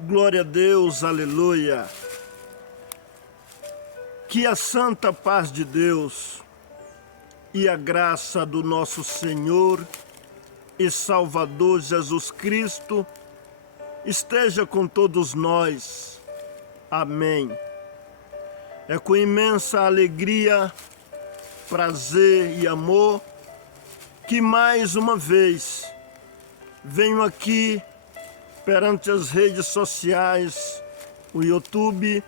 Glória a Deus, aleluia. Que a santa paz de Deus e a graça do nosso Senhor e Salvador Jesus Cristo esteja com todos nós. Amém. É com imensa alegria, prazer e amor que mais uma vez venho aqui perante as redes sociais, o YouTube,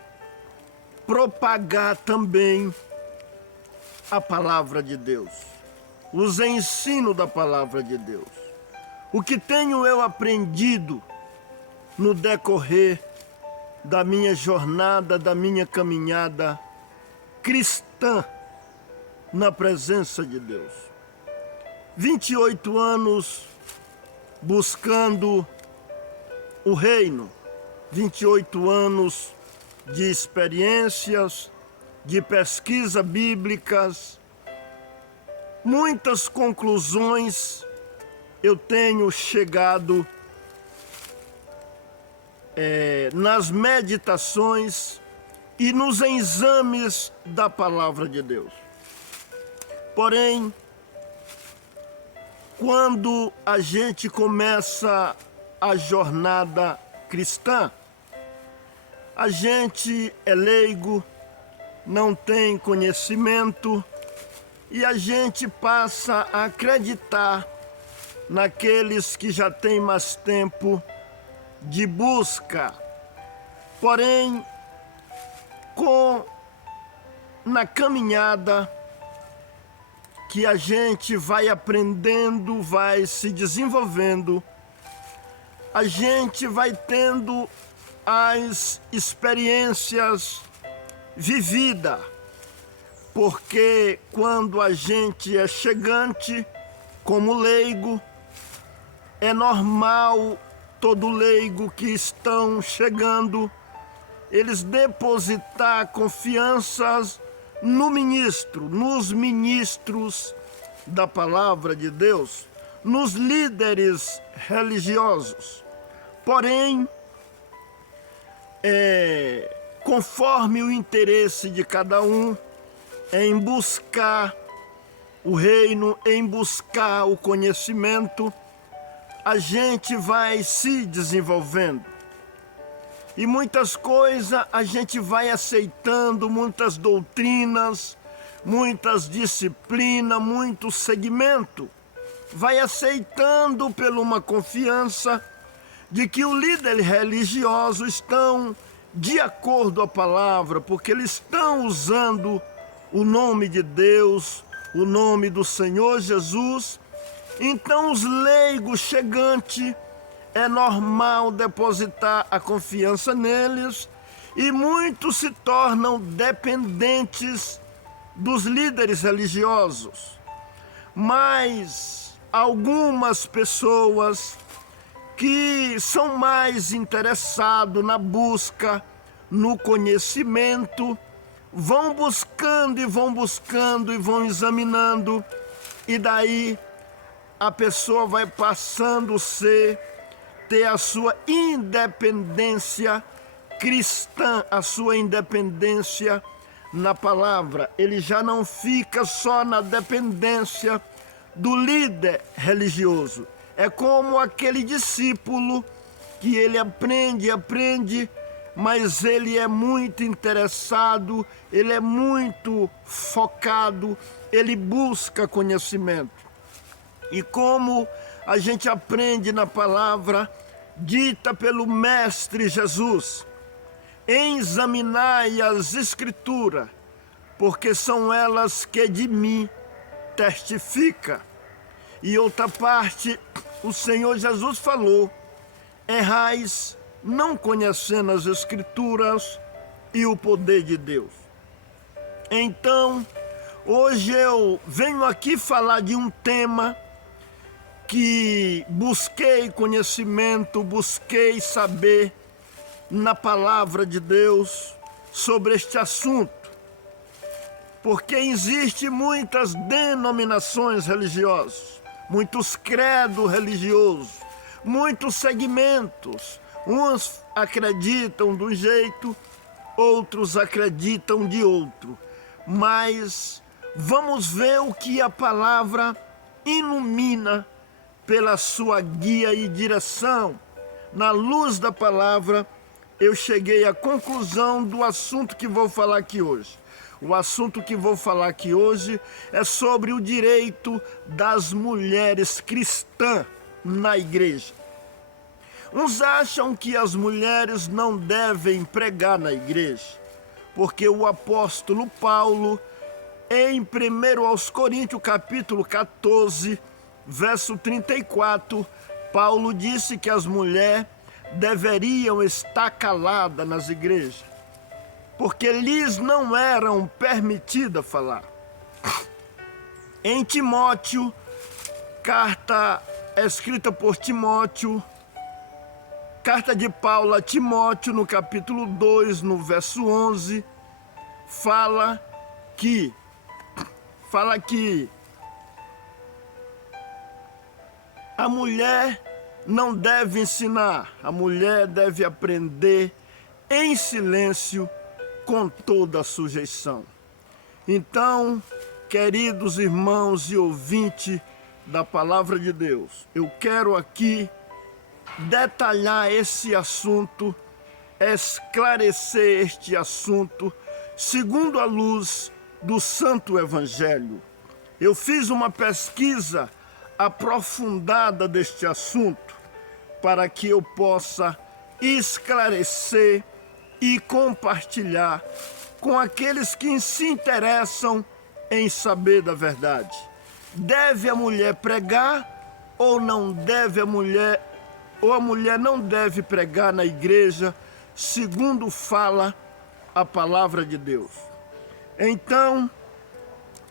propagar também a palavra de Deus, os ensinos da palavra de Deus. O que tenho eu aprendido no decorrer da minha jornada, da minha caminhada cristã na presença de Deus. 28 anos buscando o reino, 28 anos de experiências, de pesquisa bíblicas, muitas conclusões eu tenho chegado nas meditações e nos exames da palavra de Deus. Porém, quando a gente começa a jornada cristã, a gente é leigo, não tem conhecimento e a gente passa a acreditar naqueles que já têm mais tempo de busca. Porém, na caminhada que a gente vai aprendendo, vai se desenvolvendo, a gente vai tendo as experiências vividas, porque quando a gente é chegante, como leigo, é normal todo leigo que estão chegando, eles depositar confianças no ministro, nos ministros da palavra de Deus, nos líderes religiosos. Porém, conforme o interesse de cada um em buscar o reino, em buscar o conhecimento, a gente vai se desenvolvendo. E muitas coisas a gente vai aceitando, muitas doutrinas, muitas disciplinas, muito segmento, vai aceitando por uma confiança de que o líder religioso estão de acordo com a palavra, porque eles estão usando o nome de Deus, o nome do Senhor Jesus. Então os leigos chegantes, é normal depositar a confiança neles e muitos se tornam dependentes dos líderes religiosos. Mas algumas pessoas que são mais interessados na busca, no conhecimento, vão buscando e vão buscando e vão examinando, e daí a pessoa vai passando a ter a sua independência cristã, a sua independência na palavra. Ele já não fica só na dependência do líder religioso. É como aquele discípulo que ele aprende, mas ele é muito interessado, ele é muito focado, ele busca conhecimento. E como a gente aprende na palavra dita pelo Mestre Jesus, examinai as Escrituras, porque são elas que de mim testificam. E outra parte, o Senhor Jesus falou, errais não conhecendo as Escrituras e o poder de Deus. Então, hoje eu venho aqui falar de um tema que busquei conhecimento, busquei saber na palavra de Deus sobre este assunto, porque existem muitas denominações religiosas, muitos credos religiosos, muitos segmentos, Uns acreditam de um jeito, outros acreditam de outro. Mas vamos ver o que a palavra ilumina pela sua guia e direção. Na luz da palavra, eu cheguei à conclusão do assunto que vou falar aqui hoje. O assunto que vou falar aqui hoje é sobre o direito das mulheres cristãs na igreja. Uns acham que as mulheres não devem pregar na igreja, porque o apóstolo Paulo, em 1 aos Coríntios, capítulo 14, verso 34, Paulo disse que as mulheres deveriam estar caladas nas igrejas, porque lhes não eram permitidas falar. Em Timóteo, carta escrita por Timóteo, carta de Paulo a Timóteo, no capítulo 2, no verso 11, fala que a mulher não deve ensinar, a mulher deve aprender em silêncio, com toda a sujeição. Então, queridos irmãos e ouvintes da palavra de Deus, eu quero aqui detalhar esse assunto, esclarecer este assunto, segundo a luz do Santo Evangelho. Eu fiz uma pesquisa aprofundada deste assunto para que eu possa esclarecer e compartilhar com aqueles que se interessam em saber da verdade. Deve a mulher pregar ou não deve a mulher não deve pregar na igreja, segundo fala a palavra de Deus? Então,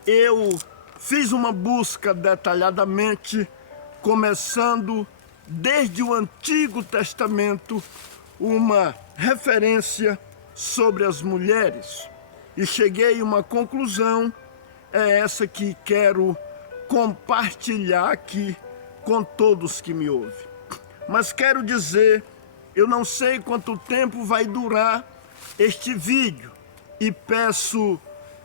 eu fiz uma busca detalhadamente, começando desde o Antigo Testamento, uma referência sobre as mulheres. E cheguei a uma conclusão, é essa que quero compartilhar aqui com todos que me ouvem. Mas quero dizer, eu não sei quanto tempo vai durar este vídeo e peço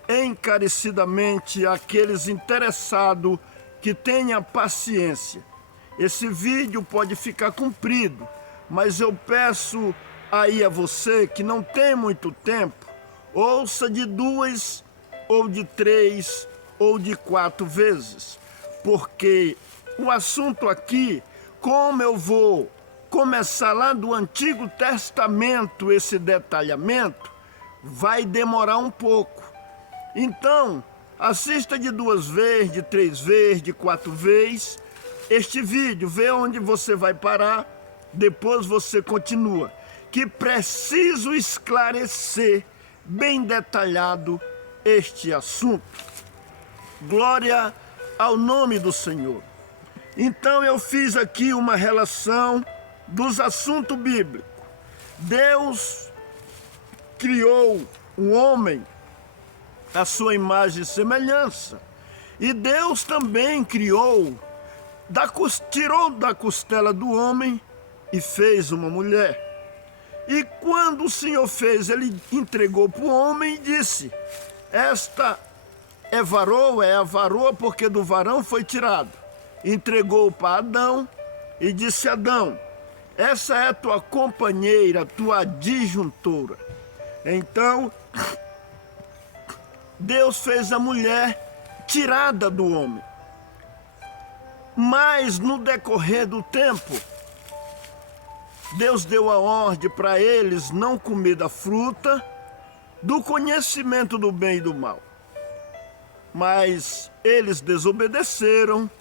encarecidamente àqueles interessados que tenham paciência. Esse vídeo pode ficar comprido, mas eu peço aí a você que não tem muito tempo, ouça de 2 ou de 3 ou de 4 vezes, porque o assunto aqui, como eu vou começar lá do Antigo Testamento esse detalhamento, vai demorar um pouco. Então, assista de 2 vezes, de 3 vezes, de 4 vezes este vídeo, vê onde você vai parar, depois você continua. Que preciso esclarecer bem detalhado este assunto. Glória ao nome do Senhor. Então eu fiz aqui uma relação dos assuntos bíblicos. Deus criou o homem à sua imagem e semelhança. E Deus também tirou da costela do homem e fez uma mulher. E quando o Senhor fez, ele entregou para o homem e disse: esta é a varoa, porque do varão foi tirado. Entregou para Adão e disse: Adão, essa é a tua companheira, tua adjuntora. Então, Deus fez a mulher tirada do homem. Mas no decorrer do tempo, Deus deu a ordem para eles não comer da fruta do conhecimento do bem e do mal. Mas eles desobedeceram,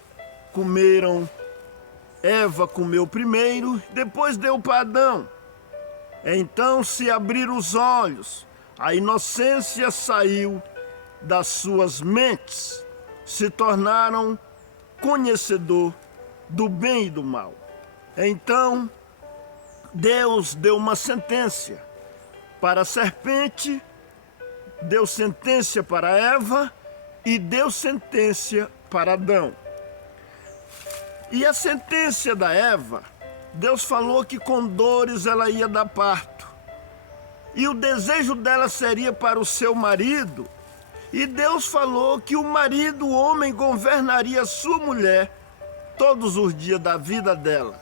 comeram. Eva comeu primeiro, depois deu para Adão. Então se abriram os olhos, a inocência saiu das suas mentes, se tornaram conhecedor do bem e do mal. Então Deus deu uma sentença para a serpente, deu sentença para Eva e deu sentença para Adão. E a sentença da Eva Deus falou que com dores ela ia dar parto. E o desejo dela seria para o seu marido. E Deus falou que o marido, o homem, governaria a sua mulher todos os dias da vida dela,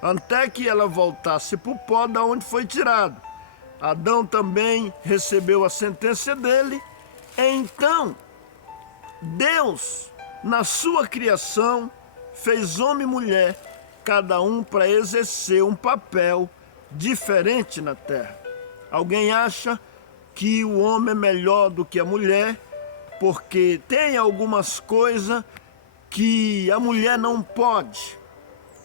até que ela voltasse para o pó da onde foi tirado. Adão também recebeu a sentença dele. Então, Deus, na sua criação, fez homem e mulher, cada um para exercer um papel diferente na terra. Alguém acha que o homem é melhor do que a mulher, porque tem algumas coisas que a mulher não pode,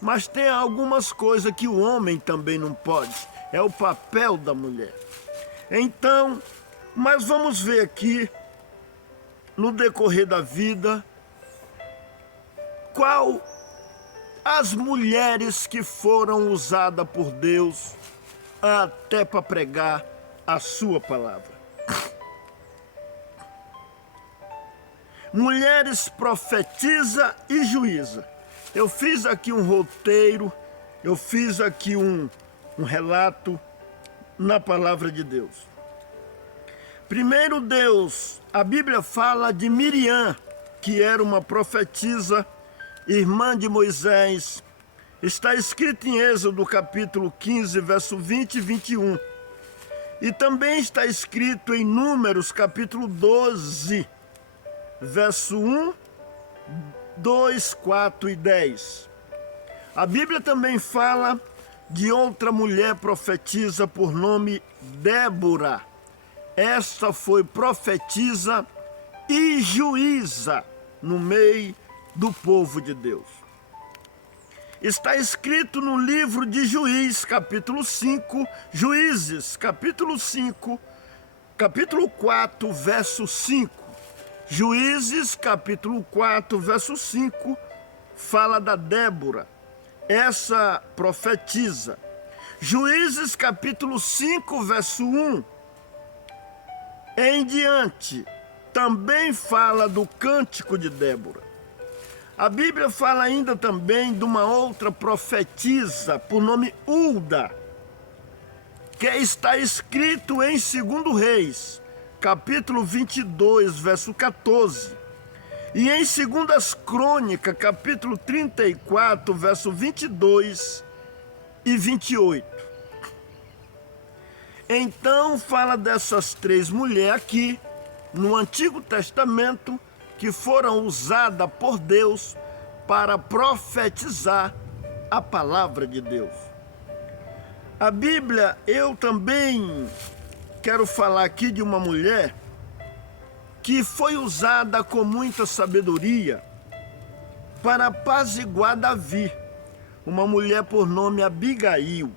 mas tem algumas coisas que o homem também não pode. É o papel da mulher. Então, mas vamos ver aqui, no decorrer da vida, qual as mulheres que foram usadas por Deus até para pregar a sua palavra. Mulheres profetiza e juíza. Eu fiz aqui um roteiro, eu fiz aqui um relato na palavra de Deus. Primeiro Deus, a Bíblia fala de Miriam, que era uma profetisa, irmã de Moisés. Está escrito em Êxodo capítulo 15, verso 20 e 21. E também está escrito em Números capítulo 12, verso 1, 2, 4 e 10. A Bíblia também fala de outra mulher profetisa por nome Débora. Esta foi profetisa e juíza no meio do povo de Deus. Está escrito no livro de Juízes, capítulo 5, Juízes, capítulo 5, capítulo 4, verso 5. Juízes, capítulo 4, verso 5, fala da Débora, essa profetiza. Juízes, capítulo 5, verso 1 em diante, também fala do cântico de Débora. A Bíblia fala ainda também de uma outra profetisa, por nome Hulda, que está escrito em 2 Reis, capítulo 22, verso 14. E em 2 Crônicas, capítulo 34, verso 22 e 28. Então fala dessas três mulheres aqui, no Antigo Testamento, que foram usadas por Deus para profetizar a palavra de Deus. A Bíblia, eu também quero falar aqui de uma mulher que foi usada com muita sabedoria para apaziguar Davi, uma mulher por nome Abigail,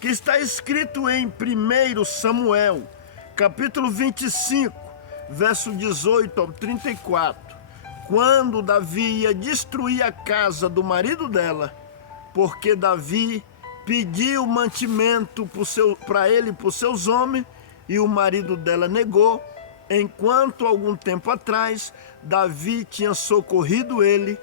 que está escrito em 1 Samuel, capítulo 25, verso 18 ao 34, quando Davi ia destruir a casa do marido dela, porque Davi pediu mantimento para ele e para os seus homens, e o marido dela negou, enquanto algum tempo atrás Davi tinha socorrido ele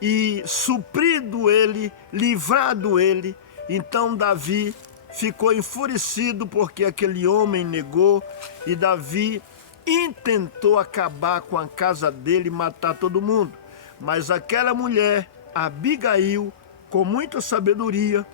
e suprido ele, livrado ele. Então Davi ficou enfurecido porque aquele homem negou, e Davi intentou acabar com a casa dele e matar todo mundo. Mas aquela mulher, Abigail, com muita sabedoria,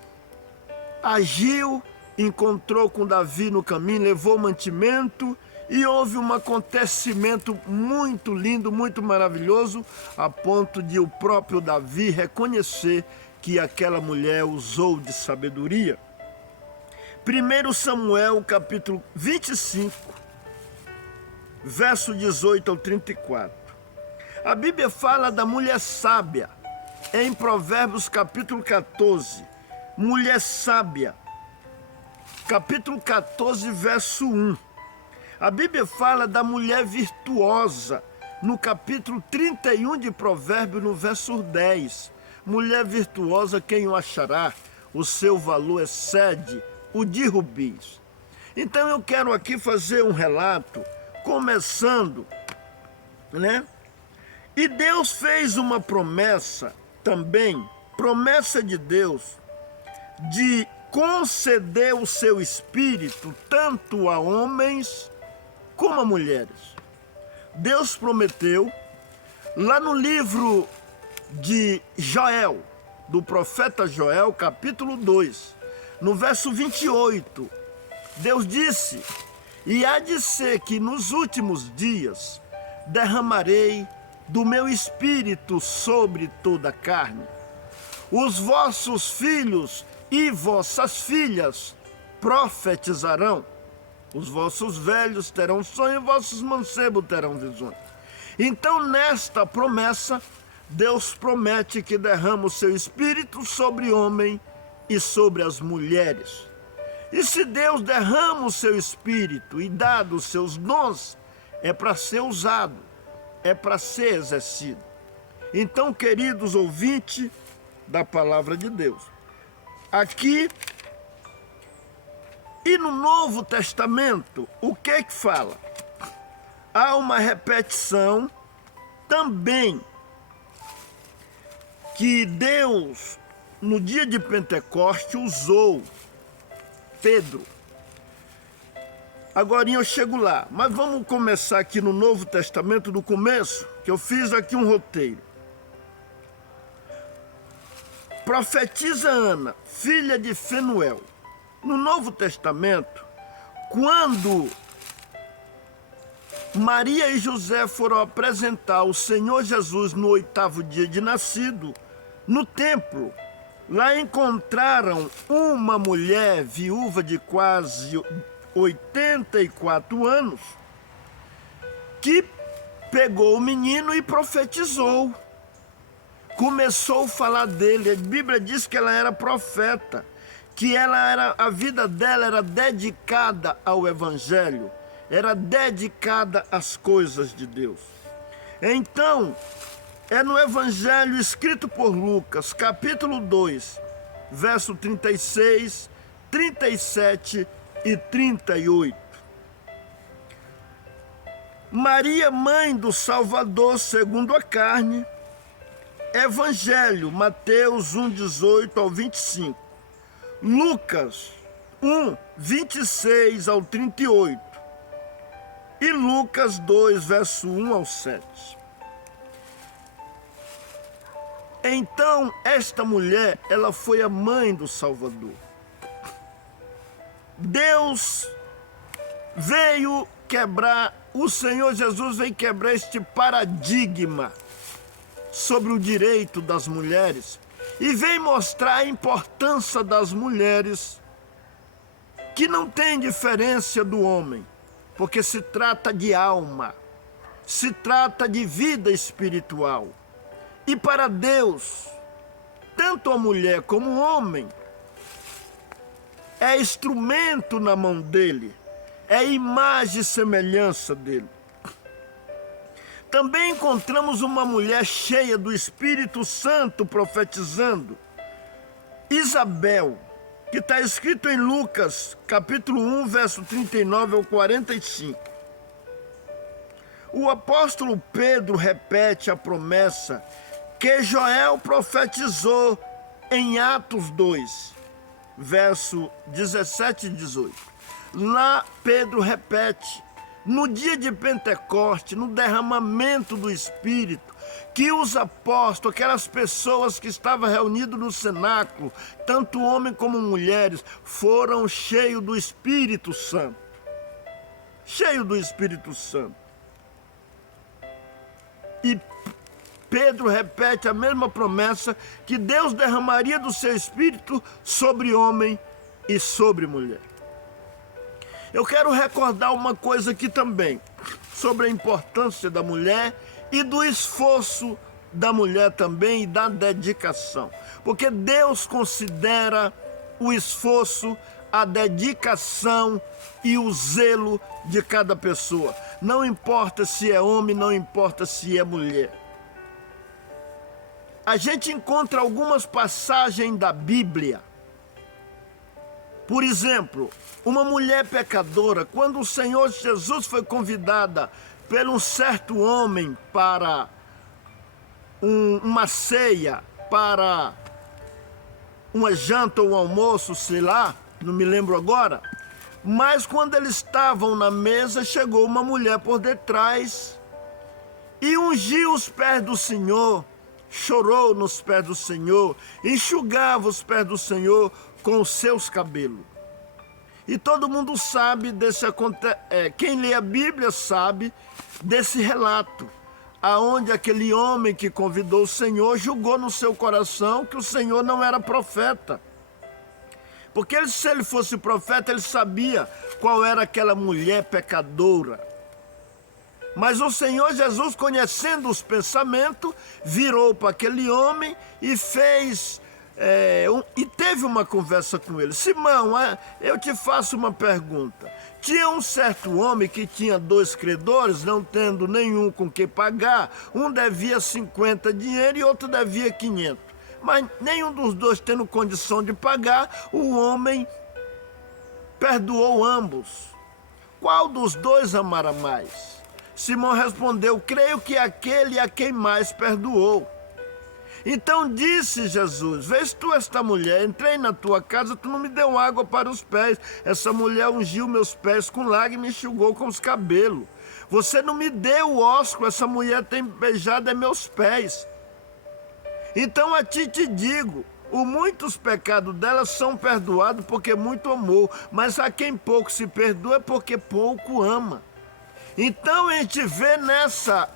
agiu, encontrou com Davi no caminho, levou mantimento, e houve um acontecimento muito lindo, muito maravilhoso, a ponto de o próprio Davi reconhecer que aquela mulher usou de sabedoria. 1 Samuel, capítulo 25, verso 18 ao 34. A Bíblia fala da mulher sábia, em Provérbios capítulo 14. Mulher sábia, capítulo 14, verso 1. A Bíblia fala da mulher virtuosa, no capítulo 31 de Provérbios, no verso 10. Mulher virtuosa, quem o achará? O seu valor excede o de rubis. Então eu quero aqui fazer um relato, começando, né? E Deus fez uma promessa também, promessa de Deus, de conceder o seu espírito tanto a homens como a mulheres. Deus prometeu, lá no livro de Joel, do profeta Joel, capítulo 2, no verso 28, Deus disse: e há de ser que nos últimos dias derramarei do meu espírito sobre toda a carne. Os vossos filhos e vossas filhas profetizarão. Os vossos velhos terão sonho e vossos mancebos terão visões. Então, nesta promessa, Deus promete que derrama o seu espírito sobre o homem e sobre as mulheres. E se Deus derrama o seu espírito e dá os seus dons, é para ser usado, é para ser exercido. Então, queridos ouvintes da palavra de Deus, aqui e no Novo Testamento, o que fala? Há uma repetição também que Deus, no dia de Pentecoste, usou Pedro. Agora eu chego lá, mas vamos começar aqui no Novo Testamento, do começo, que eu fiz aqui um roteiro. Profetiza Ana, filha de Fenuel. No Novo Testamento, quando Maria e José foram apresentar o Senhor Jesus no 8º dia de nascido, no templo, lá encontraram uma mulher viúva de quase 84 anos, que pegou o menino e profetizou. Começou a falar dele. A Bíblia diz que ela era profeta, que a vida dela era dedicada ao Evangelho, era dedicada às coisas de Deus. Então, é no Evangelho escrito por Lucas, capítulo 2, verso 36, 37 e 38. Maria, mãe do Salvador segundo a carne. Evangelho, Mateus 1, 18 ao 25. Lucas 1, 26 ao 38. E Lucas 2, verso 1 ao 7. Então, esta mulher, ela foi a mãe do Salvador. Deus veio quebrar, o Senhor Jesus veio quebrar este paradigma sobre o direito das mulheres e veio mostrar a importância das mulheres, que não tem diferença do homem, porque se trata de alma, se trata de vida espiritual. E para Deus, tanto a mulher como o homem é instrumento na mão dele, é imagem e semelhança dele. Também encontramos uma mulher cheia do Espírito Santo profetizando, Isabel, que está escrito em Lucas, capítulo 1, verso 39 ao 45. O apóstolo Pedro repete a promessa que Joel profetizou em Atos 2, verso 17 e 18. Lá Pedro repete, no dia de Pentecoste, no derramamento do Espírito, que os apóstolos, aquelas pessoas que estavam reunidas no cenáculo, tanto homens como mulheres, foram cheios do Espírito Santo. Cheios do Espírito Santo. E Pedro repete a mesma promessa, que Deus derramaria do seu Espírito sobre homem e sobre mulher. Eu quero recordar uma coisa aqui também, sobre a importância da mulher e do esforço da mulher também e da dedicação. Porque Deus considera o esforço, a dedicação e o zelo de cada pessoa. Não importa se é homem, não importa se é mulher. A gente encontra algumas passagens da Bíblia. Por exemplo, uma mulher pecadora, quando o Senhor Jesus foi convidada por um certo homem para uma ceia, para uma janta ou um almoço, sei lá, não me lembro agora. Mas quando eles estavam na mesa, chegou uma mulher por detrás e ungiu os pés do Senhor, chorou nos pés do Senhor, enxugava os pés do Senhor com os seus cabelos. E todo mundo sabe desse quem lê a Bíblia sabe desse relato, aonde aquele homem que convidou o Senhor julgou no seu coração que o Senhor não era profeta. Porque se ele fosse profeta, ele sabia qual era aquela mulher pecadora. Mas o Senhor Jesus, conhecendo os pensamentos, virou para aquele homem e teve uma conversa com ele. Simão, eu te faço uma pergunta. Tinha um certo homem que tinha 2 credores, não tendo nenhum com que pagar. Um devia 50 dinheiro e outro devia 500. Mas nenhum dos dois tendo condição de pagar, o homem perdoou ambos. Qual dos dois amará mais? Simão respondeu, creio que aquele a quem mais perdoou. Então disse Jesus, vês tu esta mulher, entrei na tua casa, tu não me deu água para os pés. Essa mulher ungiu meus pés com lágrimas e me enxugou com os cabelos. Você não me deu ósculo, essa mulher tem beijado meus pés. Então a ti te digo, muitos pecados dela são perdoados porque muito amou, mas a quem pouco se perdoa é porque pouco ama. Então a gente vê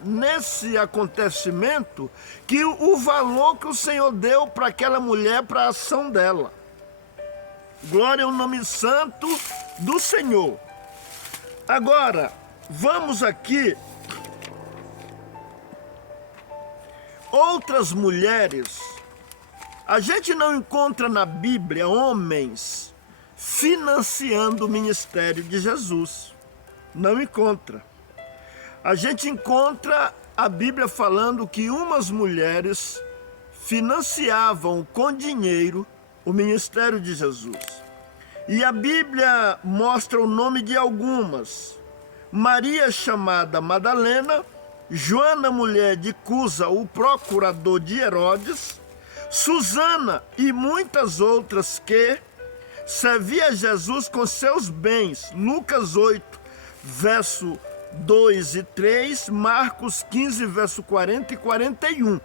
nesse acontecimento que o valor que o Senhor deu para aquela mulher, para a ação dela. Glória ao nome santo do Senhor. Agora, vamos aqui. Outras mulheres, a gente não encontra na Bíblia homens financiando o ministério de Jesus. Não encontra. A gente encontra a Bíblia falando que umas mulheres financiavam com dinheiro o ministério de Jesus. E a Bíblia mostra o nome de algumas. Maria, chamada Madalena, Joana, mulher de Cusa, o procurador de Herodes, Susana e muitas outras que servia Jesus com seus bens. Lucas 8, verso 2 e 3, Marcos 15, verso 40 e 41.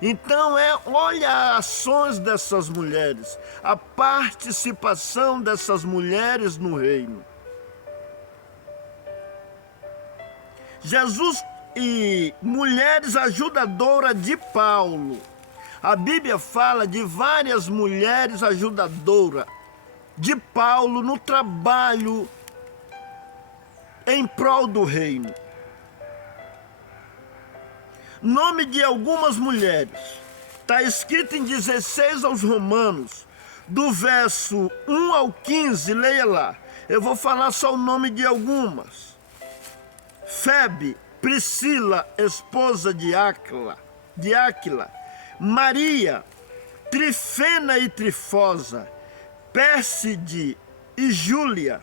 Então, olha as ações dessas mulheres, a participação dessas mulheres no reino. Jesus e mulheres ajudadoras de Paulo. A Bíblia fala de várias mulheres ajudadoras de Paulo no trabalho em prol do reino. Nome de algumas mulheres. Está escrito em 16 aos Romanos, do verso 1 ao 15, leia lá. Eu vou falar só o nome de algumas. Febe, Priscila, esposa de Áquila, Maria, Trifena e Trifosa, Pérside e Júlia.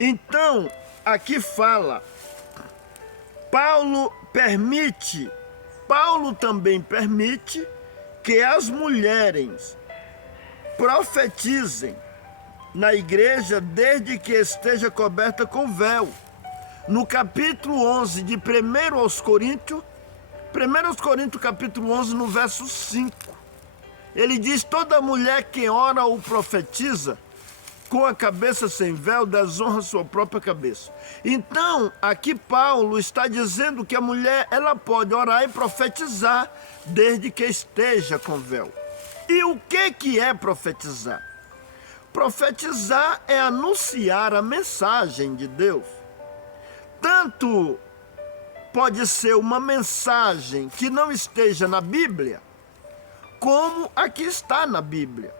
Então, aqui fala, Paulo também permite que as mulheres profetizem na igreja desde que esteja coberta com véu. No capítulo 11 de 1 aos Coríntios, capítulo 11, no verso 5, ele diz, toda mulher que ora ou profetiza com a cabeça sem véu, desonra sua própria cabeça. Então, aqui Paulo está dizendo que a mulher, ela pode orar e profetizar desde que esteja com véu. E o que é profetizar? Profetizar é anunciar a mensagem de Deus. Tanto pode ser uma mensagem que não esteja na Bíblia, como a que está na Bíblia.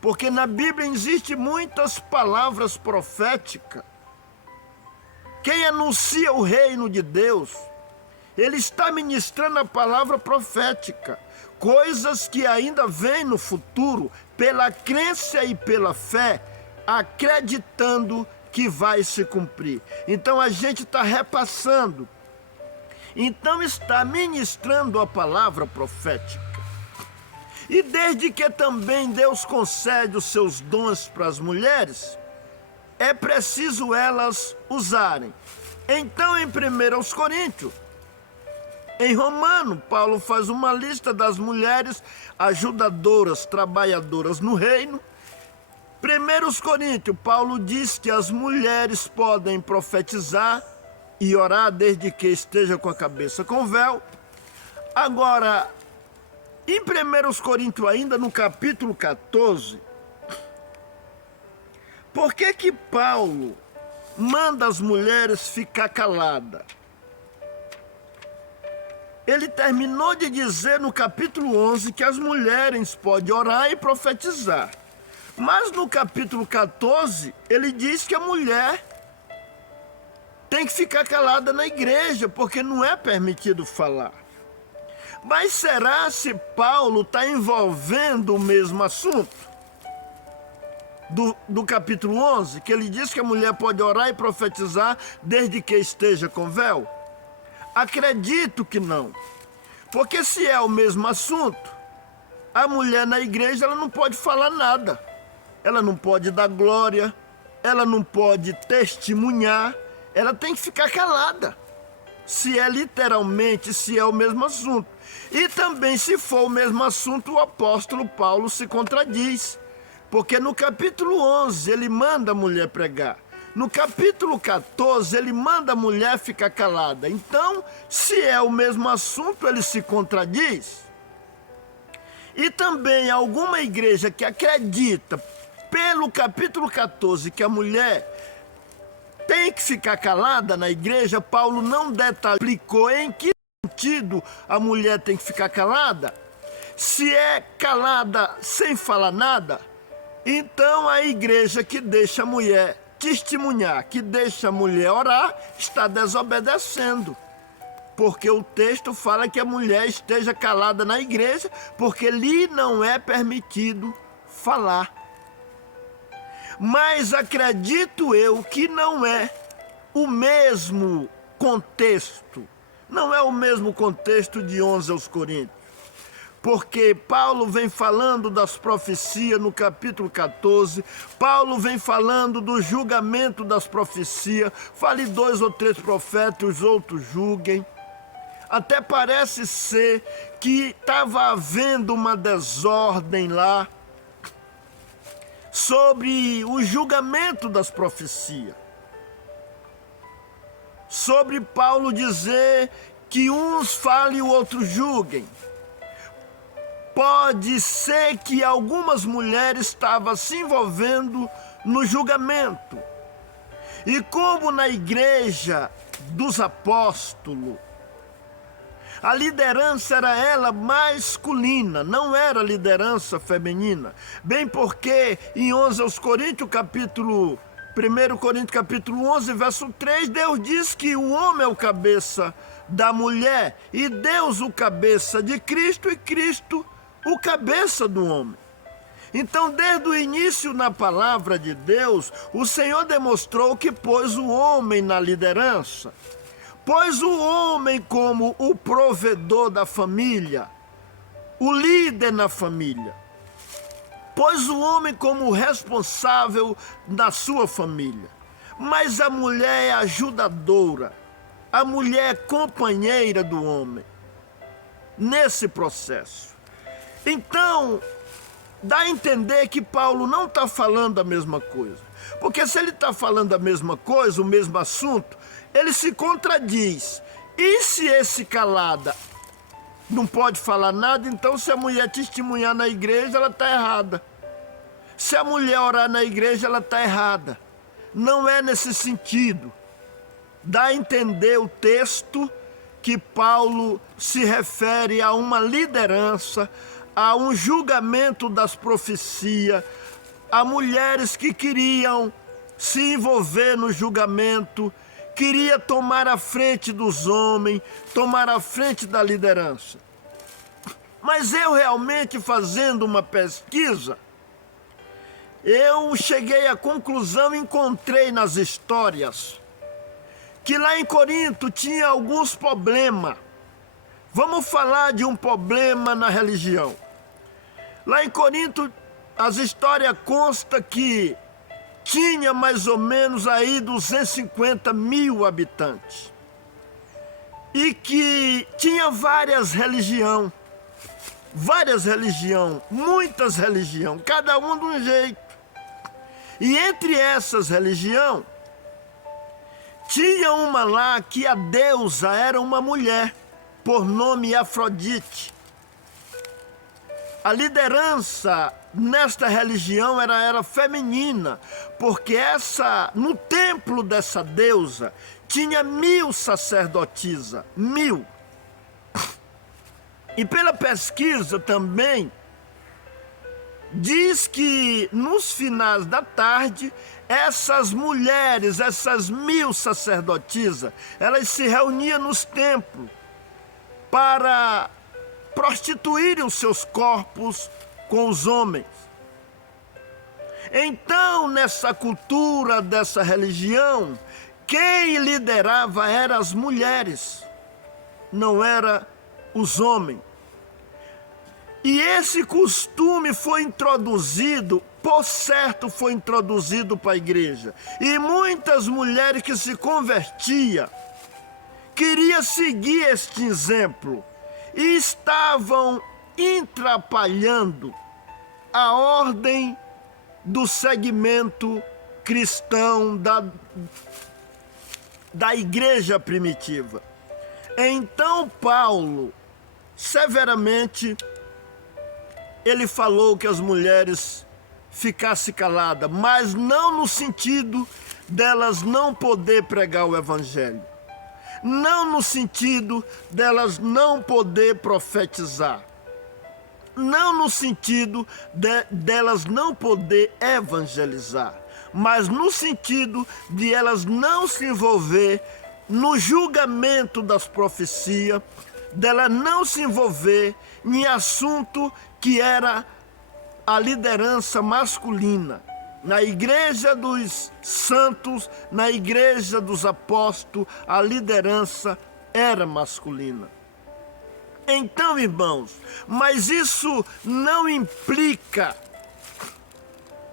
Porque na Bíblia existem muitas palavras proféticas. Quem anuncia o reino de Deus, ele está ministrando a palavra profética. Coisas que ainda vêm no futuro, pela crença e pela fé, acreditando que vai se cumprir. Então a gente está repassando. Então está ministrando a palavra profética. E desde que também Deus concede os seus dons para as mulheres, é preciso elas usarem. Então, em 1 Coríntios, em Romano, Paulo faz uma lista das mulheres ajudadoras, trabalhadoras no reino. 1 Coríntios, Paulo diz que as mulheres podem profetizar e orar desde que esteja com a cabeça com véu. Agora, em 1 Coríntios, ainda no capítulo 14, por que Paulo manda as mulheres ficar caladas? Ele terminou de dizer no capítulo 11 que as mulheres podem orar e profetizar. Mas no capítulo 14, ele diz que a mulher tem que ficar calada na igreja, porque não é permitido falar. Mas será se Paulo está envolvendo o mesmo assunto? Do capítulo 11, que ele diz que a mulher pode orar e profetizar desde que esteja com véu? Acredito que não. Porque se é o mesmo assunto, a mulher na igreja ela não pode falar nada. Ela não pode dar glória, ela não pode testemunhar, ela tem que ficar calada. Se é literalmente, se é o mesmo assunto. E também, se for o mesmo assunto, o apóstolo Paulo se contradiz. Porque no capítulo 11 ele manda a mulher pregar. No capítulo 14 ele manda a mulher ficar calada. Então, se é o mesmo assunto, ele se contradiz. E também alguma igreja que acredita, pelo capítulo 14, que a mulher tem que ficar calada na igreja, Paulo não explicou em que sentido a mulher tem que ficar calada. Se é calada sem falar nada, então a igreja que deixa a mulher testemunhar, que deixa a mulher orar, está desobedecendo. Porque o texto fala que a mulher esteja calada na igreja, porque lhe não é permitido falar. Mas acredito eu que não é o mesmo contexto. Não é o mesmo contexto de 11 aos Coríntios. Porque Paulo vem falando das profecias no capítulo 14, Paulo vem falando do julgamento das profecias, fale 2 ou 3 profetas, os outros julguem. Até parece ser que estava havendo uma desordem lá sobre o julgamento das profecias. Sobre Paulo dizer que uns falem e o outro julguem. Pode ser que algumas mulheres estavam se envolvendo no julgamento. E como na igreja dos apóstolos, a liderança era ela masculina, não era liderança feminina. Bem porque em 11 aos Coríntios, 1 Coríntios capítulo 11, verso 3, Deus diz que o homem é o cabeça da mulher, e Deus o cabeça de Cristo, e Cristo o cabeça do homem. Então, desde o início na palavra de Deus, o Senhor demonstrou que pôs o homem na liderança. Pôs o homem como o provedor da família, o líder na família. Pôs o homem como o responsável da sua família. Mas a mulher é ajudadora, a mulher é companheira do homem nesse processo. Então, dá a entender que Paulo não está falando a mesma coisa. Porque se ele está falando a mesma coisa, o mesmo assunto, ele se contradiz. E se esse calada não pode falar nada, então se a mulher testemunhar na igreja, ela está errada. Se a mulher orar na igreja, ela está errada. Não é nesse sentido. Dá a entender o texto que Paulo se refere a uma liderança, a um julgamento das profecias, a mulheres que queriam se envolver no julgamento, queria tomar a frente dos homens, tomar a frente da liderança. Mas eu realmente, fazendo uma pesquisa, eu cheguei à conclusão, encontrei nas histórias, que lá em Corinto tinha alguns problemas. Vamos falar de um problema na religião. Lá em Corinto, as histórias constam que tinha mais ou menos aí 250 mil habitantes. E que tinha várias religiões, muitas religiões, cada um de um jeito. E entre essas religiões, tinha uma lá que a deusa era uma mulher, por nome Afrodite. A liderança nesta religião era feminina, porque no templo dessa deusa tinha 1000 sacerdotisas, 1000. E pela pesquisa também, diz que nos finais da tarde, essas mulheres, essas 1000 sacerdotisas, elas se reuniam nos templos para prostituírem os seus corpos com os homens. Então, nessa cultura dessa religião, quem liderava eram as mulheres, não eram os homens. E esse costume foi introduzido, por certo foi introduzido para a igreja. E muitas mulheres que se convertiam queriam seguir este exemplo e estavam atrapalhando a ordem do segmento cristão da igreja primitiva. Então Paulo, severamente, ele falou que as mulheres ficassem caladas, mas não no sentido delas não poder pregar o evangelho, não no sentido delas não poder profetizar, não no sentido delas não poder evangelizar, mas no sentido de elas não se envolver no julgamento das profecias, dela não se envolver em assunto que era a liderança masculina. Na igreja dos santos, na igreja dos apóstolos, a liderança era masculina. Então, irmãos, mas isso não implica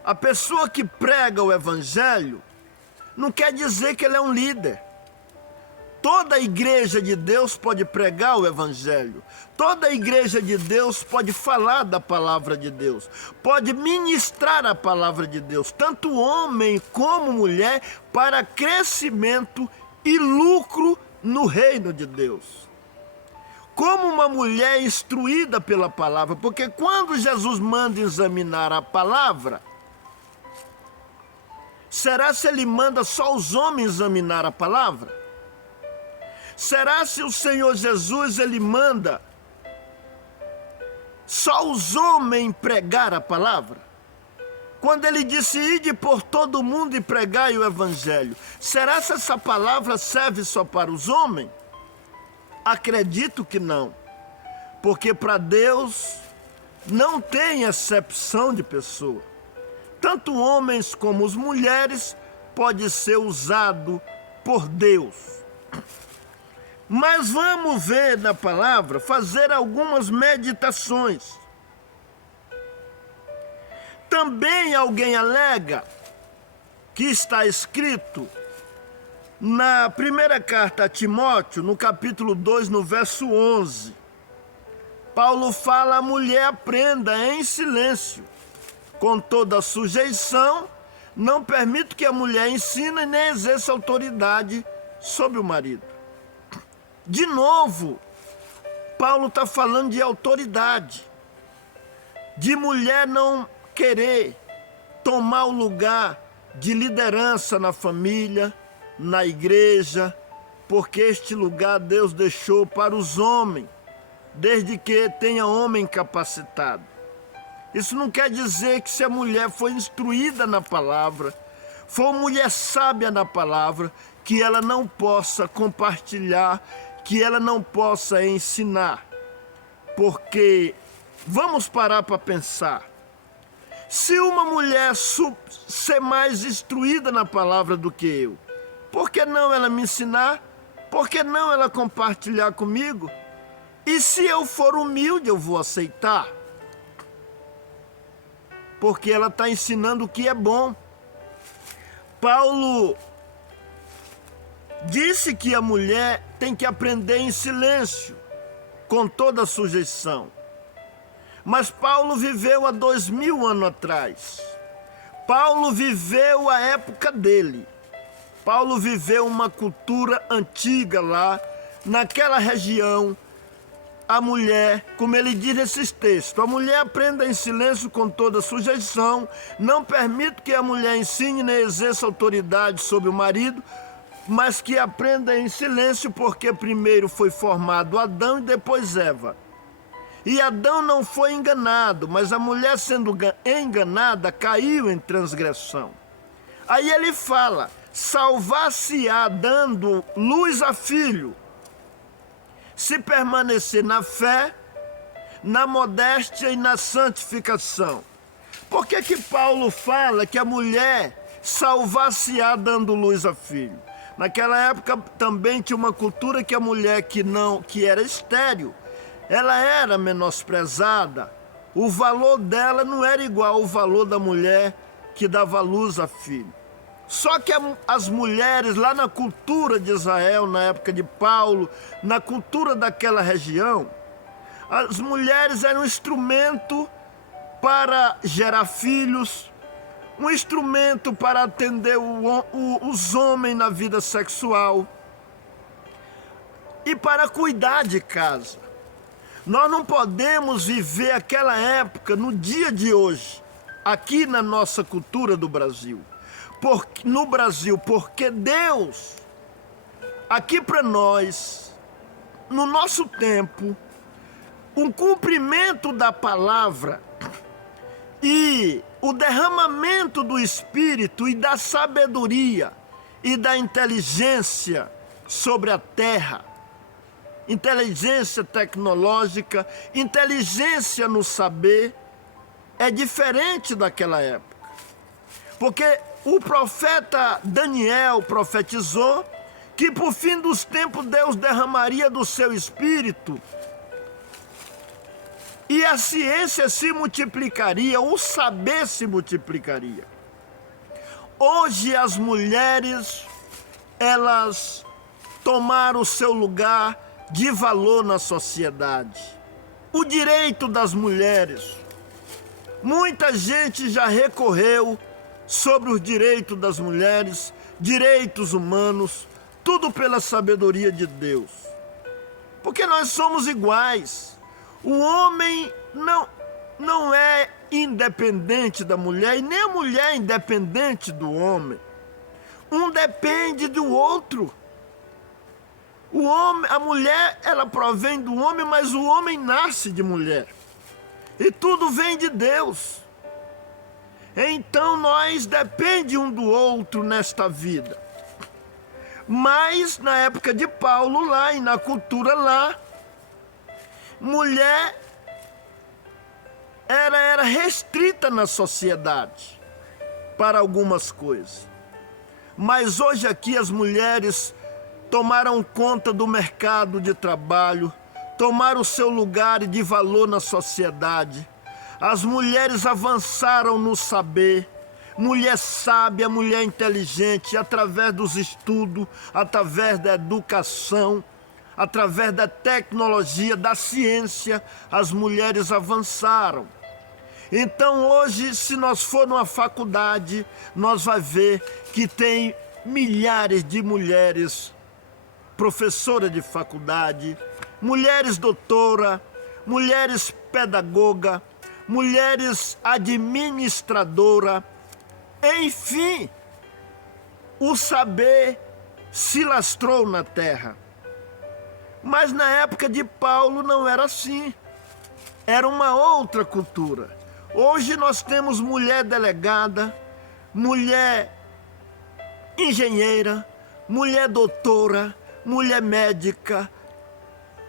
a pessoa que prega o evangelho, não quer dizer que ele é um líder. Toda a igreja de Deus pode pregar o evangelho. Toda a igreja de Deus pode falar da palavra de Deus. Pode ministrar a palavra de Deus, tanto homem como mulher, para crescimento e lucro no reino de Deus. Como uma mulher instruída pela palavra, porque quando Jesus manda examinar a palavra, será se ele manda só os homens examinar a palavra? Será se o Senhor Jesus, ele manda só os homens pregar a palavra? Quando ele disse, ide por todo mundo e pregai o evangelho, será se essa palavra serve só para os homens? Acredito que não, porque para Deus não tem acepção de pessoa. Tanto homens como as mulheres pode ser usado por Deus. Mas vamos ver na palavra, fazer algumas meditações. Também alguém alega que está escrito na primeira carta a Timóteo, no capítulo 2, no verso 11. Paulo fala, a mulher aprenda em silêncio, com toda sujeição, não permito que a mulher ensine nem exerça autoridade sobre o marido. De novo, Paulo está falando de autoridade, de mulher não querer tomar o lugar de liderança na família, na igreja, porque este lugar Deus deixou para os homens, desde que tenha homem capacitado. Isso não quer dizer que se a mulher foi instruída na palavra, for uma mulher sábia na palavra, que ela não possa compartilhar, que ela não possa ensinar. Porque, vamos parar para pensar, se uma mulher ser mais instruída na palavra do que eu, por que não ela me ensinar? Por que não ela compartilhar comigo? E se eu for humilde, eu vou aceitar. porque ela está ensinando o que é bom. Paulo disse que a mulher tem que aprender em silêncio, com toda a sujeição. Mas Paulo viveu há 2000 anos atrás. Paulo viveu a época dele. Paulo viveu uma cultura antiga lá, naquela região. A mulher, como ele diz nesses textos, a mulher aprenda em silêncio com toda sujeição, não permito que a mulher ensine nem exerça autoridade sobre o marido, mas que aprenda em silêncio, porque primeiro foi formado Adão e depois Eva. E Adão não foi enganado, mas a mulher sendo enganada caiu em transgressão. Aí ele fala, salvar-se-á dando luz a filho, se permanecer na fé, na modéstia e na santificação. Por que Paulo fala que a mulher salvar-se-á dando luz a filho? Naquela época também tinha uma cultura que a mulher que era estéril, ela era menosprezada. O valor dela não era igual ao valor da mulher que dava luz a filho. Só que as mulheres lá na cultura de Israel, na época de Paulo, na cultura daquela região, as mulheres eram um instrumento para gerar filhos, um instrumento para atender os homens na vida sexual e para cuidar de casa. Nós não podemos viver aquela época no dia de hoje, aqui na nossa cultura do Brasil. No Brasil, porque Deus, aqui para nós, no nosso tempo, o cumprimento da palavra e o derramamento do Espírito e da sabedoria e da inteligência sobre a terra, inteligência tecnológica, inteligência no saber, é diferente daquela época. Porque o profeta Daniel profetizou que por fim dos tempos Deus derramaria do seu Espírito e a ciência se multiplicaria, o saber se multiplicaria. Hoje as mulheres, elas tomaram o seu lugar de valor na sociedade. O direito das mulheres. Muita gente já recorreu sobre os direitos das mulheres, direitos humanos, tudo pela sabedoria de Deus. Porque nós somos iguais. O homem não é independente da mulher e nem a mulher é independente do homem. Um depende do outro. O homem, a mulher, ela provém do homem, mas o homem nasce de mulher. E tudo vem de Deus. Então nós dependemos um do outro nesta vida. Mas na época de Paulo lá e na cultura lá, mulher era restrita na sociedade para algumas coisas. Mas hoje aqui as mulheres tomaram conta do mercado de trabalho, tomaram o seu lugar de valor na sociedade. As mulheres avançaram no saber, mulher sábia, mulher inteligente, através dos estudos, através da educação, através da tecnologia, da ciência, as mulheres avançaram. Então hoje, se nós for numa faculdade, nós vamos ver que tem milhares de mulheres professoras de faculdade, mulheres doutora, mulheres pedagoga, mulheres administradora, enfim, o saber se lastrou na terra. Mas na época de Paulo não era assim, era uma outra cultura. Hoje nós temos mulher delegada, mulher engenheira, mulher doutora, mulher médica,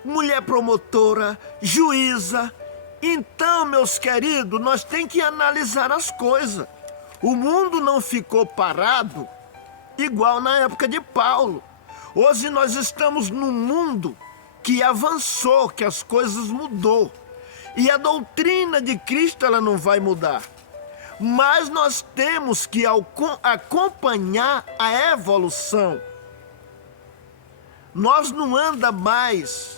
mulher promotora, juíza. Então, meus queridos, nós temos que analisar as coisas. O mundo não ficou parado igual na época de Paulo. Hoje nós estamos num mundo que avançou, que as coisas mudou. E a doutrina de Cristo ela não vai mudar. mas nós temos que acompanhar a evolução. Nós não anda mais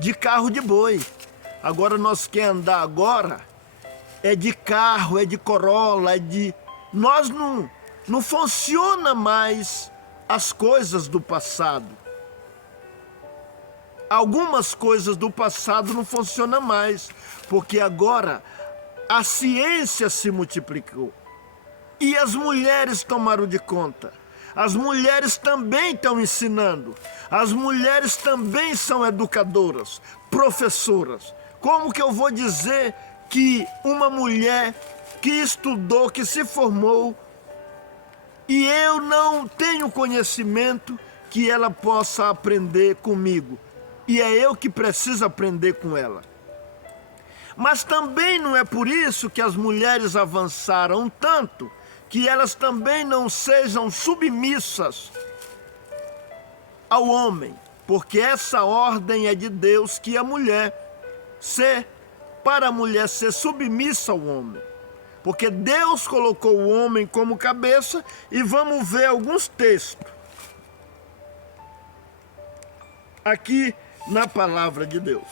de carro de boi. Agora nós quer andar agora é de carro, é de Corolla, nós não funciona mais as coisas do passado. Algumas coisas do passado não funcionam mais, porque agora a ciência se multiplicou. E as mulheres tomaram de conta. As mulheres também estão ensinando. As mulheres também são educadoras, professoras. Como que eu vou dizer que uma mulher que estudou, que se formou, e eu não tenho conhecimento, que ela possa aprender comigo? E é eu que preciso aprender com ela. Mas também não é por isso que as mulheres avançaram tanto, que elas também não sejam submissas ao homem, porque essa ordem é de Deus, que a mulher para a mulher ser submissa ao homem, porque Deus colocou o homem como cabeça. E vamos ver alguns textos aqui na palavra de Deus.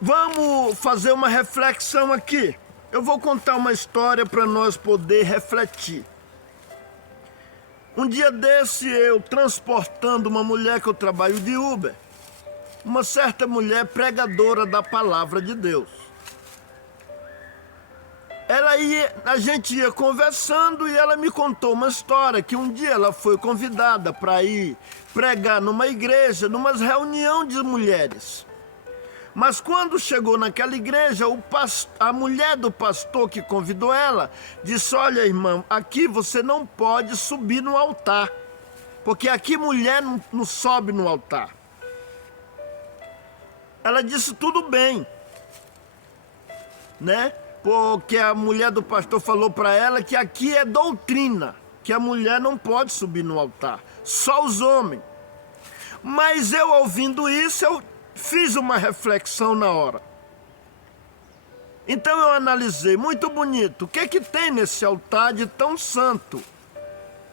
Vamos fazer uma reflexão aqui. Eu vou contar uma história para nós poder refletir. Um dia desse, eu transportando uma mulher que eu trabalho de Uber, uma certa mulher pregadora da palavra de Deus. A gente ia conversando e ela me contou uma história que um dia ela foi convidada para ir pregar numa igreja, numa reunião de mulheres. Mas quando chegou naquela igreja, a mulher do pastor que convidou ela disse: olha, irmã, aqui você não pode subir no altar, porque aqui mulher não sobe no altar. Ela disse: tudo bem, né? Porque a mulher do pastor falou para ela que aqui é doutrina, que a mulher não pode subir no altar, só os homens. Mas eu, ouvindo isso, eu fiz uma reflexão na hora. Então eu analisei, muito bonito, o que tem nesse altar de tão santo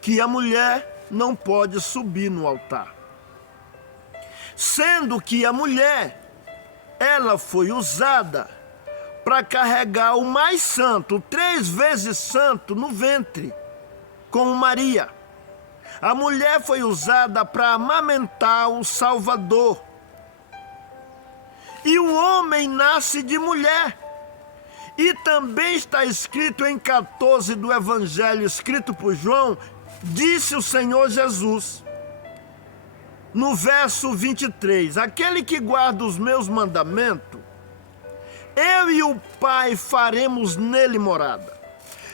que a mulher não pode subir no altar? Sendo que a mulher, ela foi usada para carregar o mais santo, 3 vezes santo, no ventre, como Maria. A mulher foi usada para amamentar o Salvador. E o homem nasce de mulher. E também está escrito em 14 do Evangelho, escrito por João, disse o Senhor Jesus, no verso 23, aquele que guarda os meus mandamentos, eu e o Pai faremos nele morada.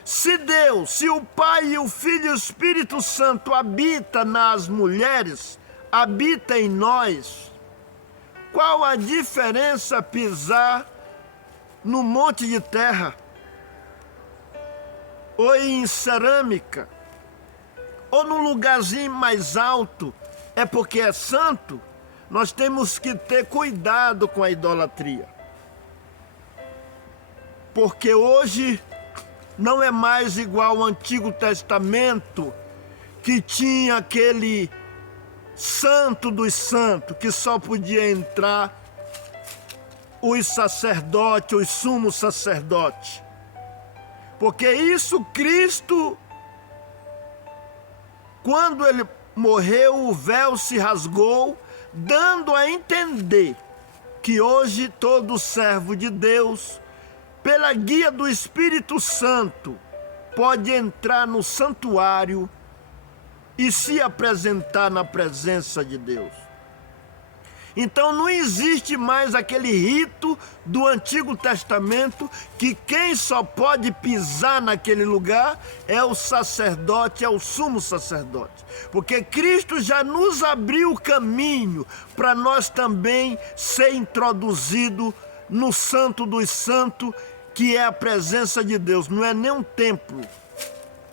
Se Deus, se o Pai e o Filho e o Espírito Santo habita nas mulheres, habita em nós, qual a diferença pisar no monte de terra, ou em cerâmica, ou num lugarzinho mais alto? É porque é santo? Nós temos que ter cuidado com a idolatria. Porque hoje não é mais igual ao Antigo Testamento, que tinha aquele santo dos santos, que só podia entrar os sacerdotes, os sumos sacerdotes. Porque isso, Cristo, quando ele morreu, o véu se rasgou, dando a entender que hoje todo servo de Deus, pela guia do Espírito Santo, pode entrar no santuário e se apresentar na presença de Deus. Então não existe mais aquele rito do Antigo Testamento, que quem só pode pisar naquele lugar é o sacerdote, é o sumo sacerdote. Porque Cristo já nos abriu o caminho para nós também ser introduzido no Santo dos Santos, que é a presença de Deus. Não é nem um templo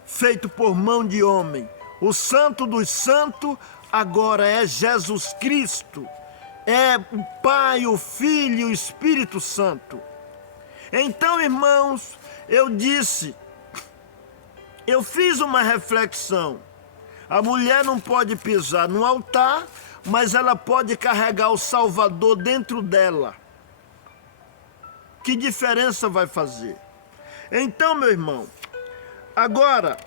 feito por mão de homem. O Santo dos Santos agora é Jesus Cristo. É o Pai, o Filho e o Espírito Santo. Então, irmãos, eu fiz uma reflexão. A mulher não pode pisar no altar, mas ela pode carregar o Salvador dentro dela. Que diferença vai fazer? Então, meu irmão, agora,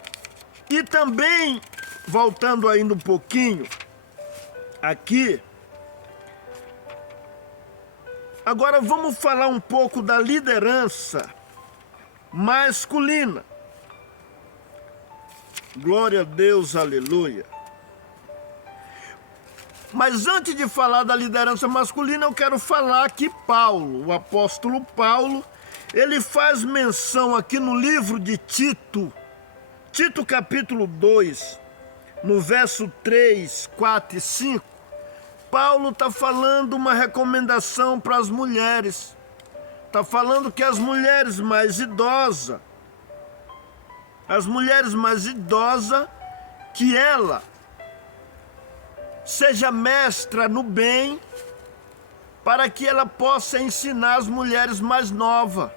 e também, voltando ainda um pouquinho, aqui, agora vamos falar um pouco da liderança masculina. Glória a Deus, aleluia. Mas antes de falar da liderança masculina, eu quero falar que Paulo, o apóstolo Paulo, ele faz menção aqui no livro de Tito, Tito capítulo 2, no verso 3, 4 e 5, Paulo está falando uma recomendação para as mulheres. Está falando que as mulheres mais idosas, que ela seja mestra no bem, para que ela possa ensinar as mulheres mais novas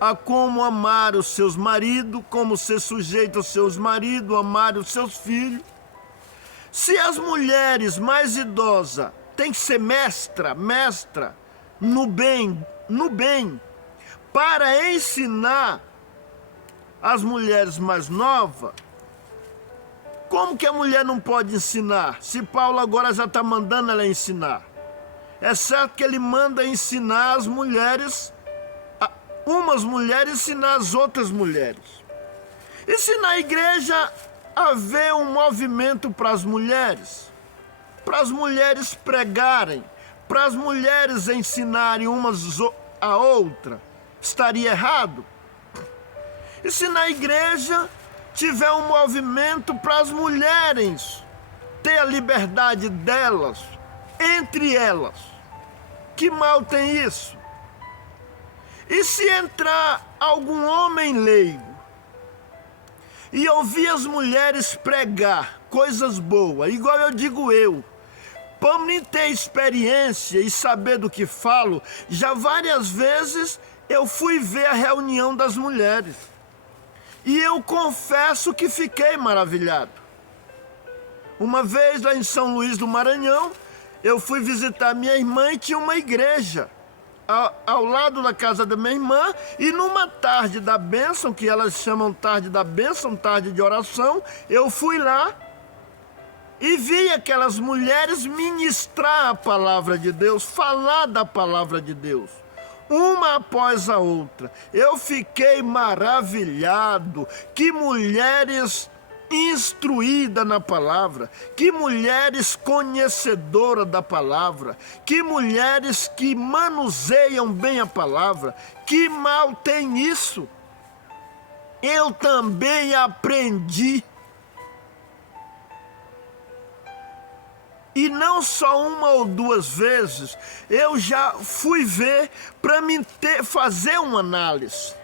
a como amar os seus maridos, como ser sujeito aos seus maridos, amar os seus filhos. Se as mulheres mais idosas têm que ser mestra no bem, para ensinar as mulheres mais novas, como que a mulher não pode ensinar, se Paulo agora já está mandando ela ensinar? É certo que ele manda ensinar as mulheres, umas mulheres ensinar as outras mulheres. E se na igreja haver um movimento para as mulheres pregarem, para as mulheres ensinarem umas a outra, estaria errado? E se na igreja tiver um movimento para as mulheres ter a liberdade delas, entre elas, que mal tem isso? E se entrar algum homem leigo e ouvir as mulheres pregar coisas boas, igual eu digo para mim ter experiência e saber do que falo, já várias vezes eu fui ver a reunião das mulheres. E eu confesso que fiquei maravilhado. Uma vez lá em São Luís do Maranhão, eu fui visitar minha irmã e tinha uma igreja ao lado da casa da minha irmã, e numa tarde da bênção, que elas chamam tarde da bênção, tarde de oração, eu fui lá e vi aquelas mulheres ministrar a palavra de Deus, falar da palavra de Deus, uma após a outra. Eu fiquei maravilhado. Que mulheres instruídas na palavra, que mulheres conhecedoras da palavra, que mulheres que manuseiam bem a palavra. Que mal tem isso? Eu também aprendi. E não só uma ou duas vezes, eu já fui ver para me fazer uma análise.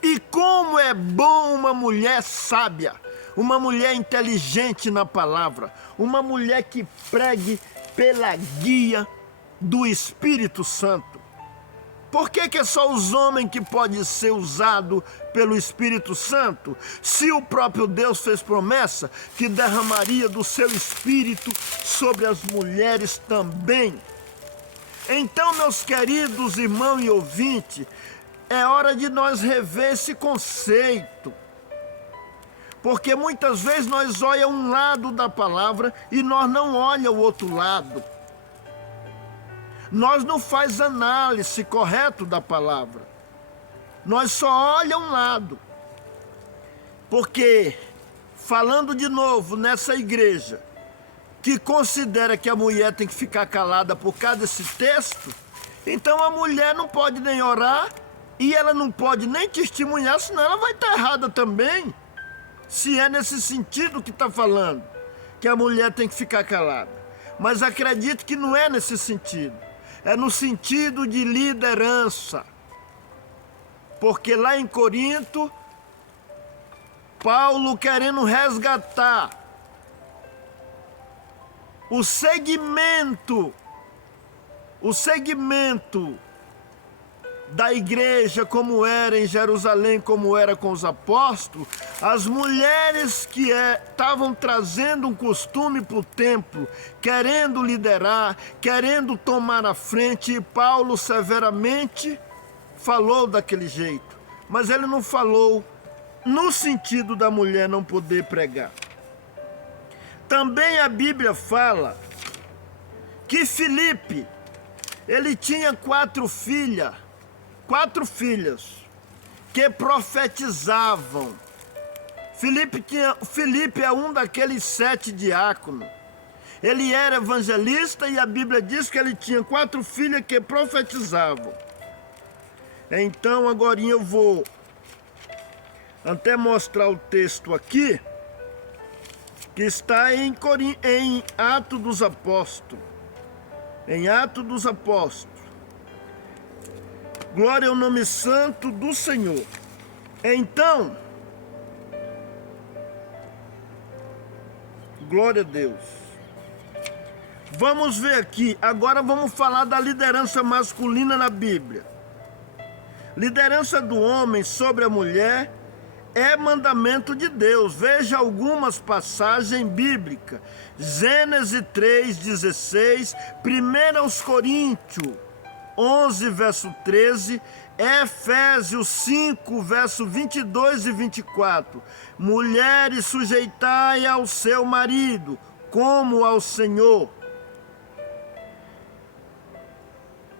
E como é bom uma mulher sábia, uma mulher inteligente na palavra, uma mulher que pregue pela guia do Espírito Santo. Por que é só os homens que podem ser usados pelo Espírito Santo, se o próprio Deus fez promessa que derramaria do seu Espírito sobre as mulheres também? Então, meus queridos irmãos e ouvintes, é hora de nós rever esse conceito. Porque muitas vezes nós olhamos um lado da palavra e nós não olhamos o outro lado. Nós não faz análise correta da palavra. Nós só olhamos um lado. Porque, falando de novo nessa igreja, que considera que a mulher tem que ficar calada por causa desse texto, então a mulher não pode nem orar e ela não pode nem testemunhar, senão ela vai estar errada também. Se é nesse sentido que está falando, que a mulher tem que ficar calada. Mas acredito que não é nesse sentido. É no sentido de liderança. Porque lá em Corinto, Paulo querendo resgatar o segmento da igreja, como era em Jerusalém, como era com os apóstolos, as mulheres que estavam trazendo um costume para o templo, querendo liderar, querendo tomar a frente, e Paulo severamente falou daquele jeito, mas ele não falou no sentido da mulher não poder pregar. Também a Bíblia fala que Filipe, ele tinha 4 filhas que profetizavam. Filipe é um daqueles 7 diáconos. Ele era evangelista e a Bíblia diz que ele tinha 4 filhas que profetizavam. Então agora eu vou até mostrar o texto aqui, que está em Atos dos Apóstolos. Em Atos dos Apóstolos. Glória ao nome santo do Senhor. Então, glória a Deus. Vamos ver aqui, agora vamos falar da liderança masculina na Bíblia. Liderança do homem sobre a mulher é mandamento de Deus. Veja algumas passagens bíblicas. Gênesis 3:16, 1 Coríntios 11, verso 13, Efésios 5, verso 22 e 24. Mulheres, sujeitai ao seu marido, como ao Senhor.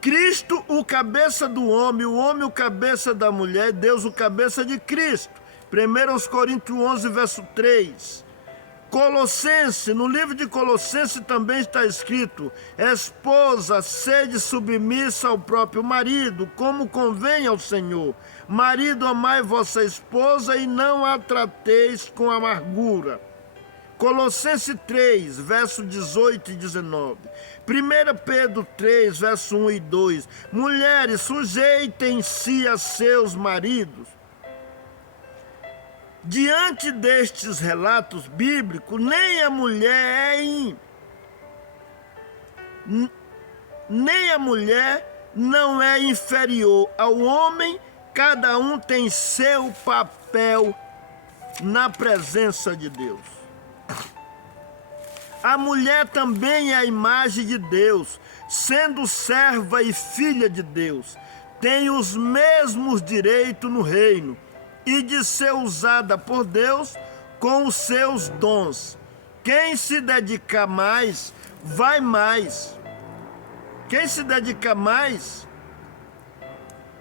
Cristo, o cabeça do homem, o homem, o cabeça da mulher, Deus, o cabeça de Cristo. 1 Coríntios 11, verso 3. Colossenses, no livro de Colossenses também está escrito: esposa, sede submissa ao próprio marido, como convém ao Senhor. Marido, amai vossa esposa e não a trateis com amargura. Colossenses 3, verso 18 e 19. 1 Pedro 3, verso 1 e 2. Mulheres, sujeitem-se a seus maridos. Diante destes relatos bíblicos, nem a mulher não é inferior ao homem, cada um tem seu papel na presença de Deus. A mulher também é a imagem de Deus, sendo serva e filha de Deus, tem os mesmos direitos no reino e de ser usada por Deus com os seus dons. Quem se dedicar mais, vai mais. Quem se dedicar mais,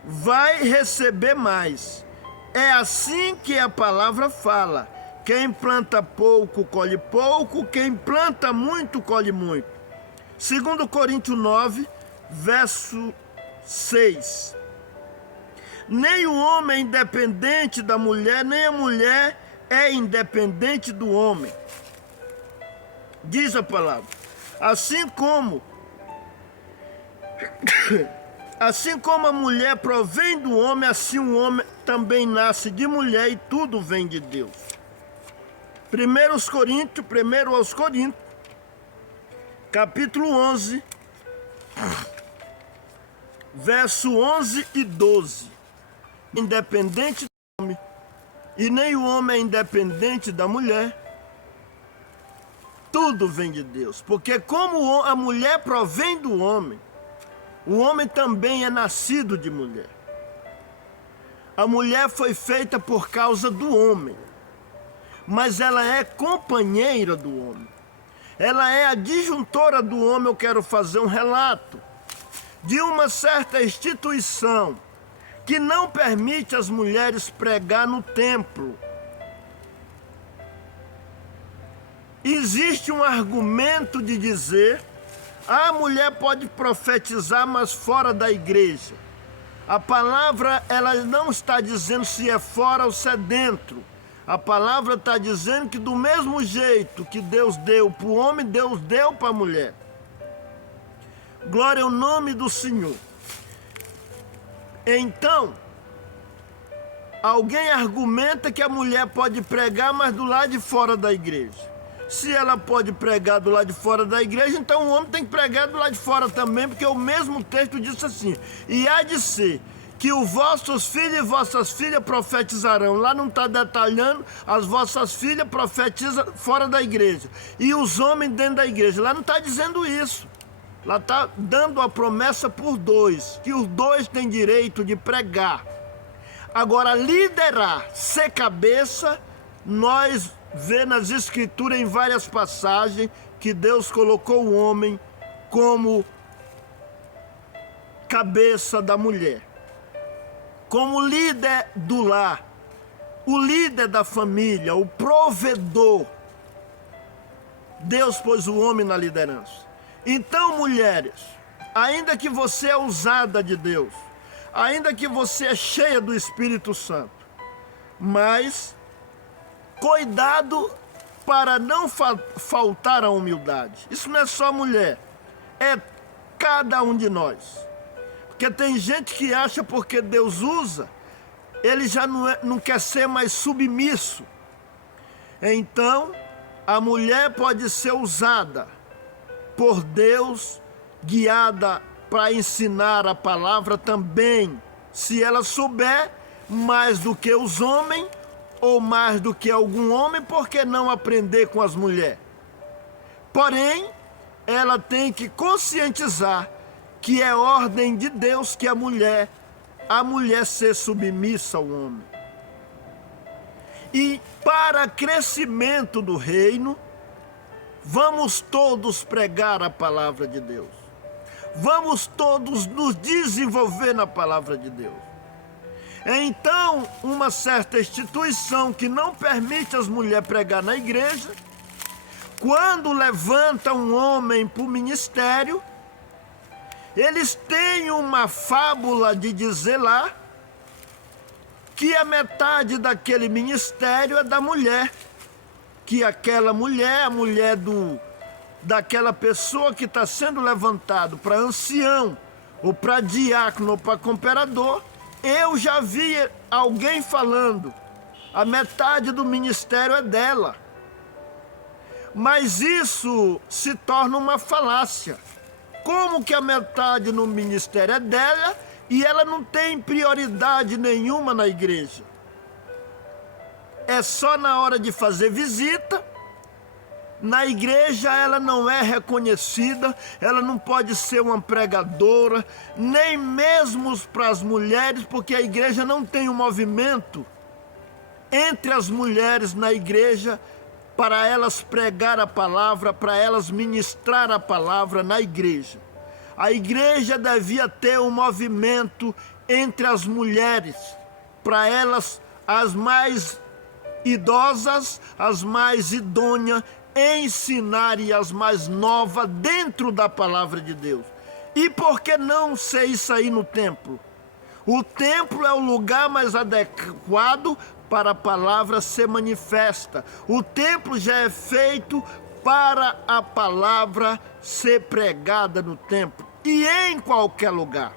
vai receber mais. É assim que a palavra fala. Quem planta pouco, colhe pouco. Quem planta muito, colhe muito. 2 Coríntios 9, verso 6. Nem o homem é independente da mulher, nem a mulher é independente do homem. Diz a palavra. Assim como a mulher provém do homem, assim o homem também nasce de mulher e tudo vem de Deus. 1 aos Coríntios, capítulo 11, verso 11 e 12. Independente do homem, e nem o homem é independente da mulher, tudo vem de Deus. Porque como a mulher provém do homem, o homem também é nascido de mulher. A mulher foi feita por causa do homem, mas ela é companheira do homem. Ela é adjuntora do homem. Eu quero fazer um relato de uma certa instituição que não permite as mulheres pregar no templo. Existe um argumento de dizer: a mulher pode profetizar, mas fora da igreja. A palavra, ela não está dizendo se é fora ou se é dentro. A palavra está dizendo que do mesmo jeito que Deus deu para o homem, Deus deu para a mulher. Glória ao nome do Senhor. Então, alguém argumenta que a mulher pode pregar, mas do lado de fora da igreja. Se ela pode pregar do lado de fora da igreja, então o homem tem que pregar do lado de fora também, porque o mesmo texto diz assim: e há de ser que os vossos filhos e vossas filhas profetizarão. Lá não está detalhando, as vossas filhas profetizam fora da igreja e os homens dentro da igreja. Lá não está dizendo isso. Lá está dando a promessa por dois, que os dois têm direito de pregar. Agora, liderar, ser cabeça, nós vemos nas escrituras em várias passagens que Deus colocou o homem como cabeça da mulher, como líder do lar, o líder da família, o provedor. Deus pôs o homem na liderança. Então, mulheres, ainda que você é usada de Deus, ainda que você é cheia do Espírito Santo, mas cuidado para não faltar a humildade. Isso não é só mulher, é cada um de nós. Porque tem gente que acha porque Deus usa, ele já não quer ser mais submisso. Então, a mulher pode ser usada por Deus, guiada para ensinar a palavra também, se ela souber mais do que os homens, ou mais do que algum homem, por que não aprender com as mulheres? Porém, ela tem que conscientizar que é ordem de Deus que a mulher ser submissa ao homem. E para crescimento do reino, vamos todos pregar a palavra de Deus. Vamos todos nos desenvolver na palavra de Deus. Então, uma certa instituição que não permite as mulheres pregar na igreja, quando levanta um homem para o ministério, eles têm uma fábula de dizer lá que a metade daquele ministério é da mulher, que aquela mulher, a mulher daquela pessoa que está sendo levantado para ancião, ou para diácono, ou para cooperador. Eu já vi alguém falando, a metade do ministério é dela. Mas isso se torna uma falácia. Como que a metade no ministério é dela e ela não tem prioridade nenhuma na igreja? É só na hora de fazer visita. Na igreja ela não é reconhecida, ela não pode ser uma pregadora, nem mesmo para as mulheres, porque a igreja não tem um movimento entre as mulheres na igreja para elas pregar a palavra, para elas ministrar a palavra na igreja. A igreja devia ter um movimento entre as mulheres, para elas, as mais idosas, as mais idôneas, ensinarem as mais novas dentro da palavra de Deus. E por que não ser isso aí no templo? O templo é o lugar mais adequado para a palavra ser manifesta. O templo já é feito para a palavra ser pregada no templo e em qualquer lugar.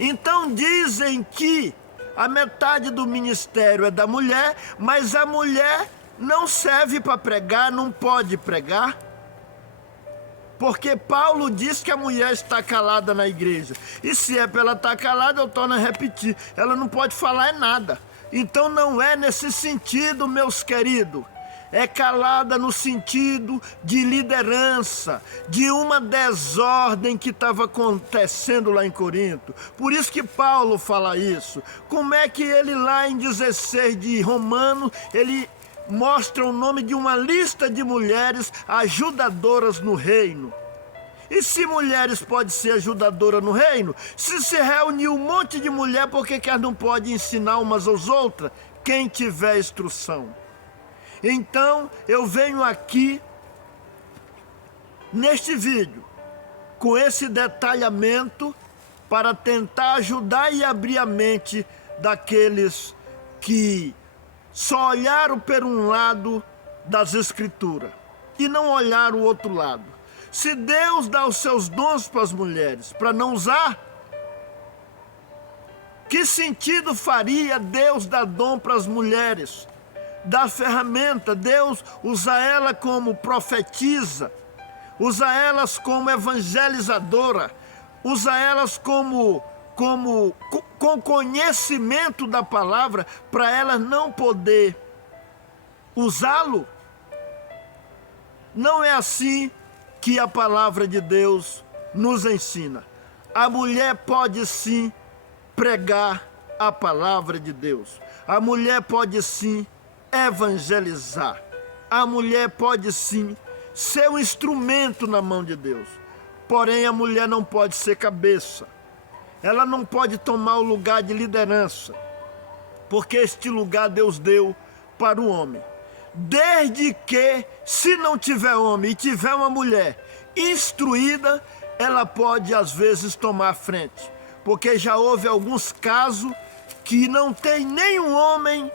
Então dizem que a metade do ministério é da mulher, mas a mulher não serve para pregar, não pode pregar. Porque Paulo diz que a mulher está calada na igreja. E se é para ela estar calada, eu torno a repetir, ela não pode falar nada. Então não é nesse sentido, meus queridos. É calada no sentido de liderança, de uma desordem que estava acontecendo lá em Corinto. Por isso que Paulo fala isso. Como é que ele lá em 16 de Romanos, ele mostra o nome de uma lista de mulheres ajudadoras no reino. E se mulheres podem ser ajudadoras no reino, se reunir um monte de mulher, por que elas não podem ensinar umas às outras? Quem tiver instrução. Então, eu venho aqui, neste vídeo, com esse detalhamento, para tentar ajudar e abrir a mente daqueles que só olharam por um lado das Escrituras e não olharam o outro lado. Se Deus dá os seus dons para as mulheres, para não usar, que sentido faria Deus dar dom para as mulheres? Dar ferramenta, Deus usa ela como profetisa, usa elas como evangelizadora, usa elas como com conhecimento da palavra, para elas não poder usá-lo. Não é assim que a palavra de Deus nos ensina. A mulher pode sim pregar a palavra de Deus. A mulher pode sim evangelizar. A mulher pode sim ser um instrumento na mão de Deus. Porém, a mulher não pode ser cabeça. Ela não pode tomar o lugar de liderança, porque este lugar Deus deu para o homem. Desde que, se não tiver homem e tiver uma mulher instruída, ela pode às vezes tomar a frente. Porque já houve alguns casos que não tem nenhum homem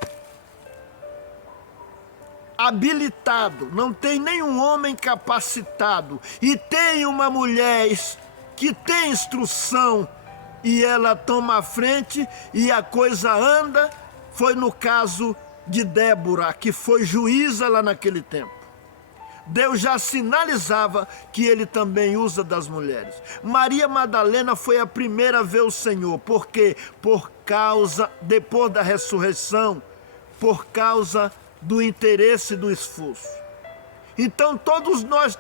habilitado, não tem nenhum homem capacitado, e tem uma mulher que tem instrução e ela toma a frente e a coisa anda. Foi no caso de Débora, que foi juíza lá naquele tempo. Deus já sinalizava que ele também usa das mulheres. Maria Madalena foi a primeira a ver o Senhor. Por quê? Por causa, depois da ressurreição, por causa do interesse e do esforço. Então todos nós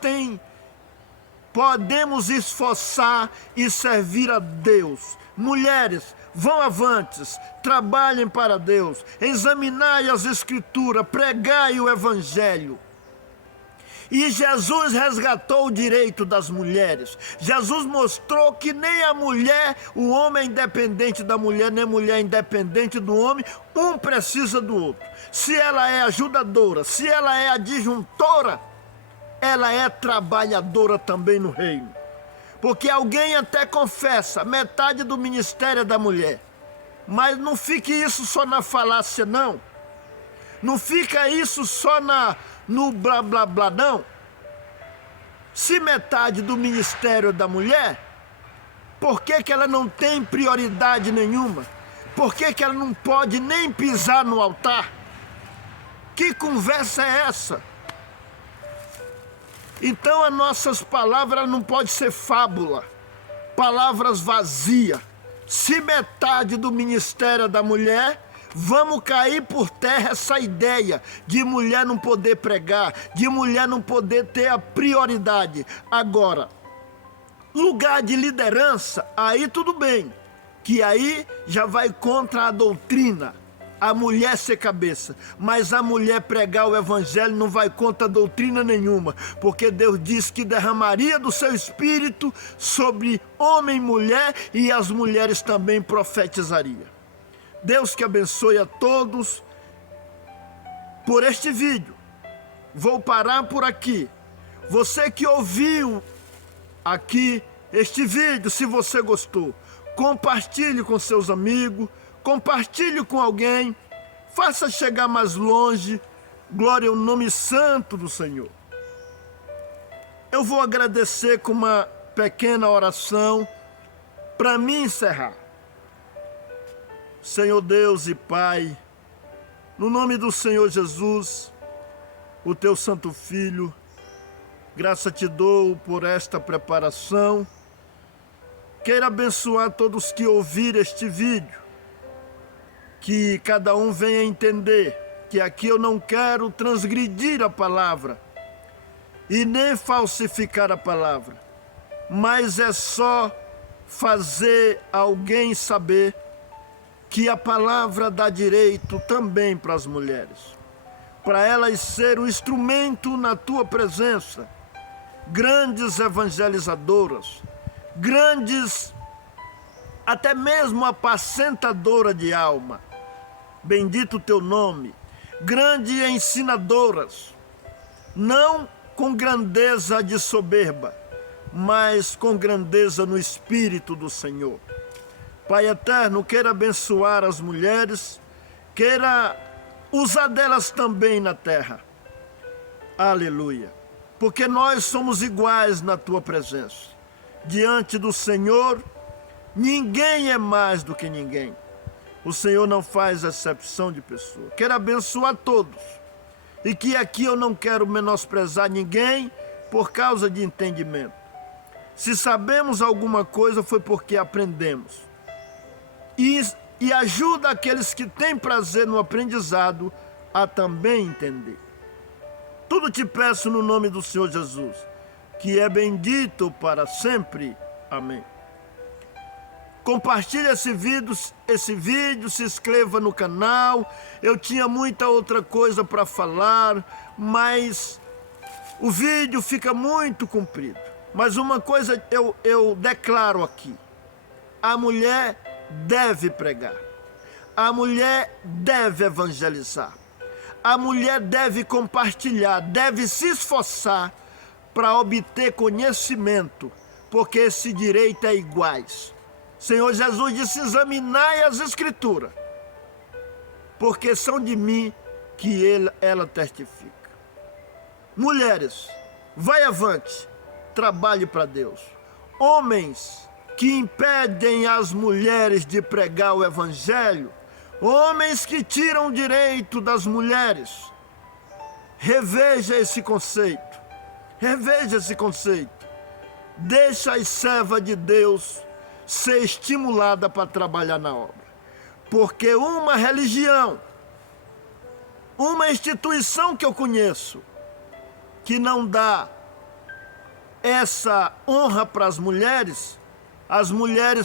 podemos esforçar e servir a Deus. Mulheres, vão avantes, trabalhem para Deus, examinai as Escrituras, pregai o Evangelho. E Jesus resgatou o direito das mulheres. Jesus mostrou que nem a mulher, o homem é independente da mulher, nem a mulher é independente do homem, um precisa do outro. Se ela é ajudadora, se ela é adjuntora, ela é trabalhadora também no reino. Porque alguém até confessa, metade do ministério é da mulher. Mas não fique isso só na falácia, não. Não fica isso só no blá blá blá, não. Se metade do ministério é da mulher, por que ela não tem prioridade nenhuma? Por que ela não pode nem pisar no altar? Que conversa é essa? Então as nossas palavras não podem ser fábula, palavras vazias. Se metade do ministério é da mulher, vamos cair por terra essa ideia de mulher não poder pregar, de mulher não poder ter a prioridade. Agora, lugar de liderança, aí tudo bem, que aí já vai contra a doutrina, a mulher ser cabeça. Mas a mulher pregar o evangelho não vai contra doutrina nenhuma, porque Deus disse que derramaria do seu espírito sobre homem e mulher, e as mulheres também profetizariam. Deus que abençoe a todos por este vídeo. Vou parar por aqui. Você que ouviu aqui este vídeo, se você gostou, compartilhe com seus amigos, compartilhe com alguém, faça chegar mais longe. Glória ao nome santo do Senhor. Eu vou agradecer com uma pequena oração para me encerrar. Senhor Deus e Pai, no nome do Senhor Jesus, o teu santo Filho, graça te dou por esta preparação. Queira abençoar todos que ouvirem este vídeo, que cada um venha entender que aqui eu não quero transgredir a palavra e nem falsificar a palavra, mas é só fazer alguém saber que a palavra dá direito também para as mulheres, para elas serem um instrumento na tua presença, grandes evangelizadoras, grandes, até mesmo apacentadora de alma, bendito o teu nome, grandes ensinadoras, não com grandeza de soberba, mas com grandeza no Espírito do Senhor. Pai eterno, queira abençoar as mulheres, queira usar delas também na terra. Aleluia. Porque nós somos iguais na tua presença. Diante do Senhor, ninguém é mais do que ninguém. O Senhor não faz acepção de pessoa. Quero abençoar todos. E que aqui eu não quero menosprezar ninguém por causa de entendimento. Se sabemos alguma coisa foi porque aprendemos. e ajuda aqueles que têm prazer no aprendizado a também entender. Tudo te peço no nome do Senhor Jesus, que é bendito para sempre. Amém. Compartilhe esse vídeo, se inscreva no canal. Eu tinha muita outra coisa para falar, mas o vídeo fica muito comprido. Mas uma coisa eu declaro aqui: a mulher deve pregar, a mulher deve evangelizar, a mulher deve compartilhar, deve se esforçar para obter conhecimento, porque esse direito é iguais. Senhor Jesus disse: examinai as Escrituras, porque são de mim que ela testifica. Mulheres, vai avante, trabalhe para Deus. Homens que impedem as mulheres de pregar o Evangelho, homens que tiram o direito das mulheres, reveja esse conceito, reveja esse conceito. Deixa a serva de Deus ser estimulada para trabalhar na obra, porque uma religião, uma instituição que eu conheço, que não dá essa honra para as mulheres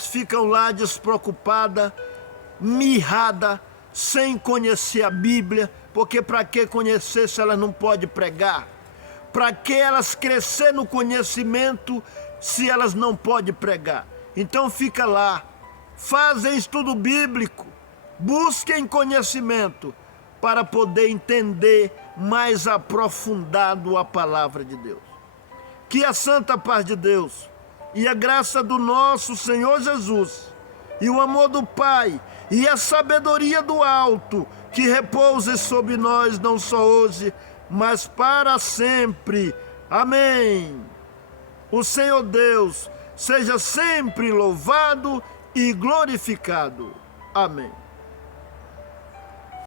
ficam lá despreocupadas, mirradas, sem conhecer a Bíblia, porque para que conhecer se elas não podem pregar? Para que elas crescer no conhecimento se elas não podem pregar? Então fica lá, fazem estudo bíblico, busquem conhecimento para poder entender mais aprofundado a palavra de Deus. Que a santa paz de Deus e a graça do nosso Senhor Jesus e o amor do Pai e a sabedoria do alto que repouse sobre nós não só hoje, mas para sempre. Amém. O Senhor Deus seja sempre louvado e glorificado. Amém.